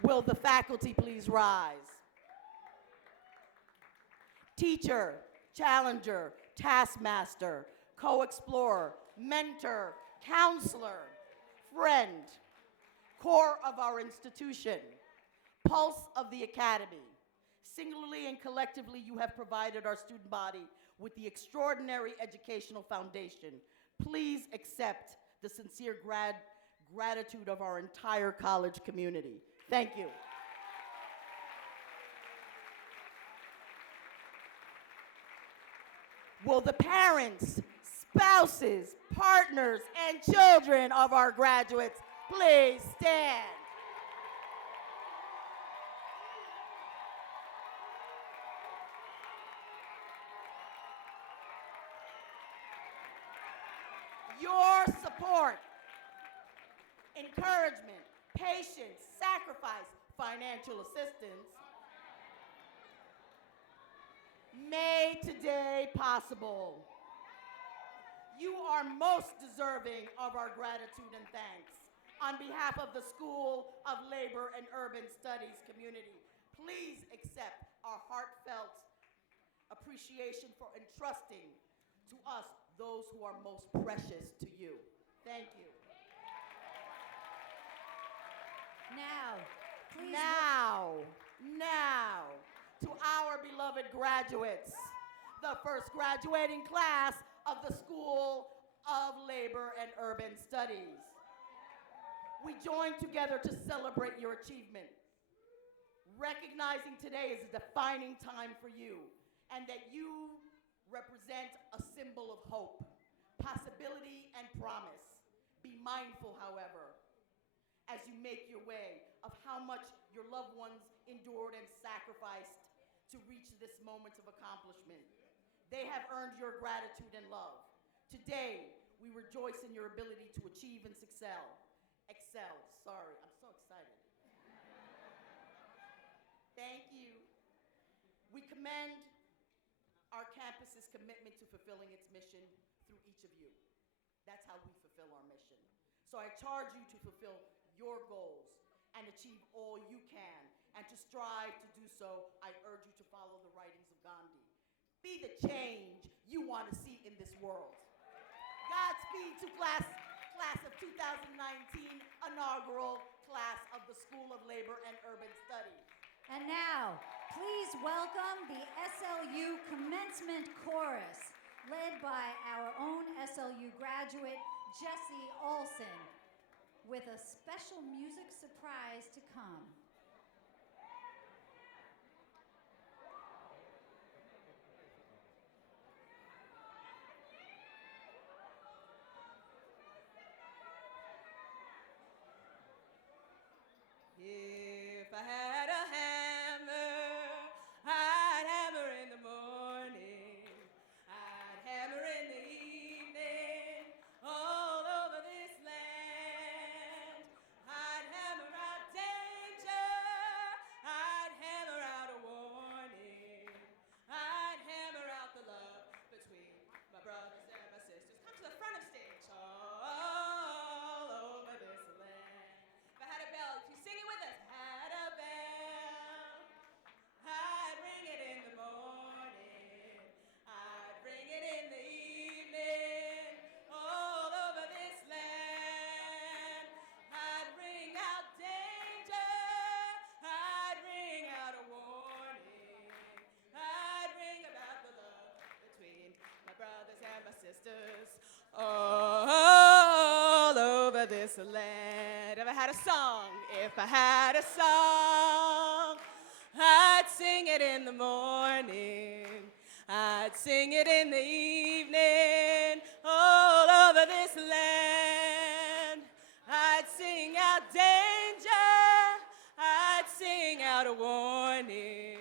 Will the faculty please rise? Teacher, challenger, taskmaster, co-explorer, mentor, counselor, friend, core of our institution, pulse of the academy. Singularly and collectively, you have provided our student body with the extraordinary educational foundation. Please accept the sincere gratitude of our entire college community. Thank you. Will the parents, spouses, partners, and children of our graduates please stand? Your support, encouragement, patience, sacrifice, financial assistance made today possible. You are most deserving of our gratitude and thanks. On behalf of the School of Labor and Urban Studies community, please accept our heartfelt appreciation for entrusting to us those who are most precious to you. Thank you. Now, please. Now, to our beloved graduates, the first graduating class of the School of Labor and Urban Studies. We join together to celebrate your achievement, recognizing today is a defining time for you and that you represent a symbol of hope, possibility, and promise. Be mindful, however, as you make your way of how much your loved ones endured and sacrificed to reach this moment of accomplishment. They have earned your gratitude and love. Today, we rejoice in your ability to achieve and sorry, I'm so excited. Thank you. We commend our campus's commitment to fulfilling its mission through each of you. That's how we fulfill our mission. So I charge you to fulfill your goals and achieve all you can, and to strive to do so, I urge you to follow the writings of Gandhi. Be the change you want to see in this world. Godspeed to class of 2019, inaugural class of the School of Labor and Urban Studies. And now, please welcome the SLU Commencement Chorus, led by our own SLU graduate, Jesse Olson, with a special music surprise to come. If I had a hammer, I'd hammer in the morning, I'd hammer in the evening, all over this land. I'd hammer out danger, I'd hammer out a warning, I'd hammer out the love between my brothers and my sisters. Come to the front of stage, all over this land. If I had a bell, if you sing it with us, had a bell, I'd ring it in the morning, I'd ring it in the evening, all over this land. I'd ring out danger, I'd ring out a warning, I'd ring about the love between my brothers and my sisters, all over this land. If I had a song, if I had a song, I'd sing it in the morning, I'd sing it in the evening, all over this land. I'd sing out danger, I'd sing out a warning,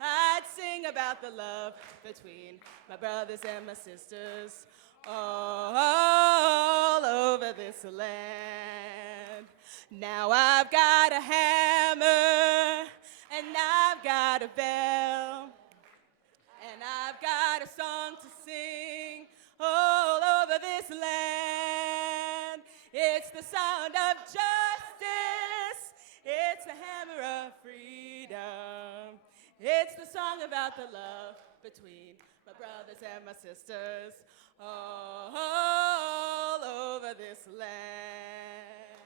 I'd sing about the love between my brothers and my sisters, all over this land. Now I've got a hammer, and I've got a bell, and I've got a song to sing all over this land. It's the sound of justice, it's the hammer of freedom, it's the song about the love between my brothers and my sisters, all over this land.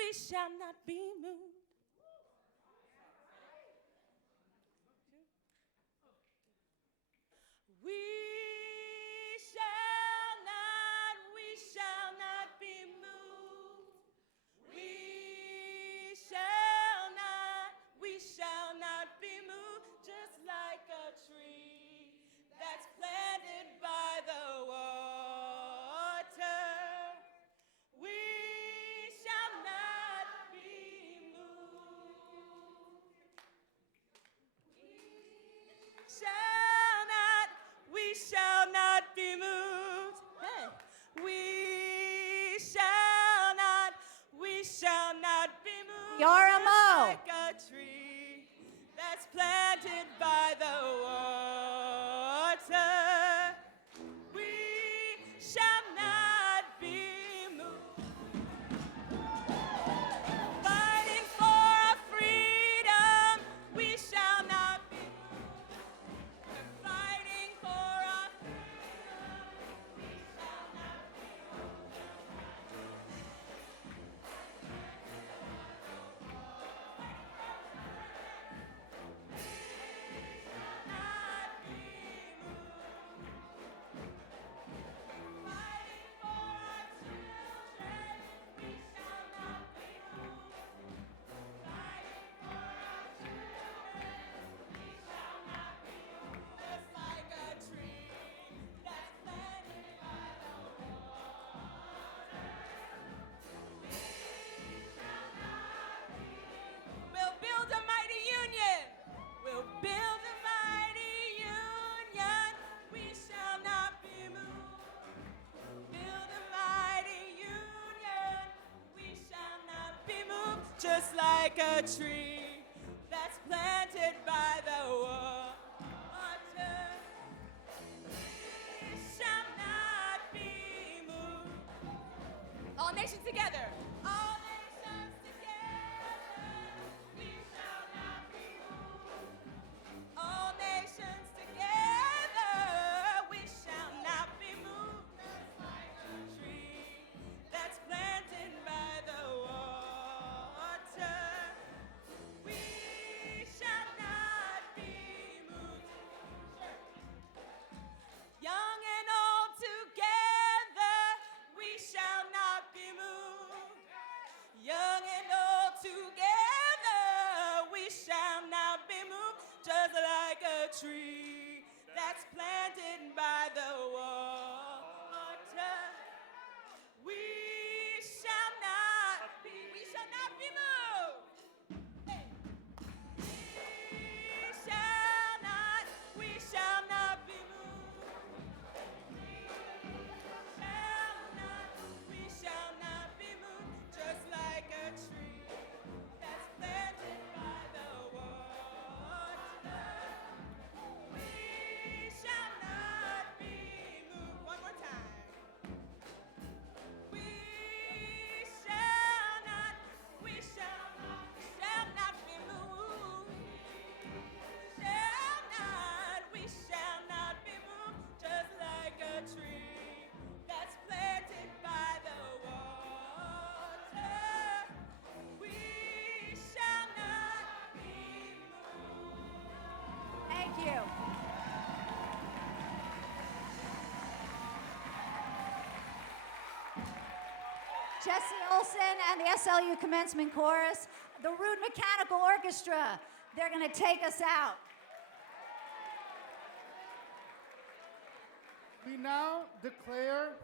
We shall not be moved. We shall not be moved. We shall not be moved, just like a tree that's planted by the water. We shall not be moved. We shall not be moved. Hey. We shall not be moved. Yaramo. Just like a tree that's planted by the water. We just like a tree that's planted by the water. We shall not be moved. All nations together. All nations together. We shall not be moved. All nations together. We shall not be moved. Just like a tree that's planted by the water. We shall not be moved. Young and old together, we shall not be moved. Young and old together, we shall not be moved. Just like a tree that's planted by the water. We shall not be moved. We shall not be moved. We shall not be moved. We shall not be moved. Just like a tree that's planted by the water. We shall not be moved. One more time. We shall not be moved. Shall not, we shall not be moved, just like a tree that's planted by the water. We shall not be moved. Thank you. Jesse Olson and the SLU Commencement Chorus, the Rude Mechanical Orchestra, they're going to take us out. We now declare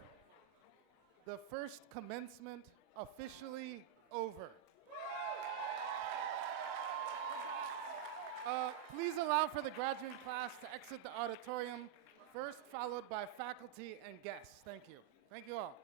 the first commencement officially over. Please allow for the graduating class to exit the auditorium first, followed by faculty and guests. Thank you. Thank you all.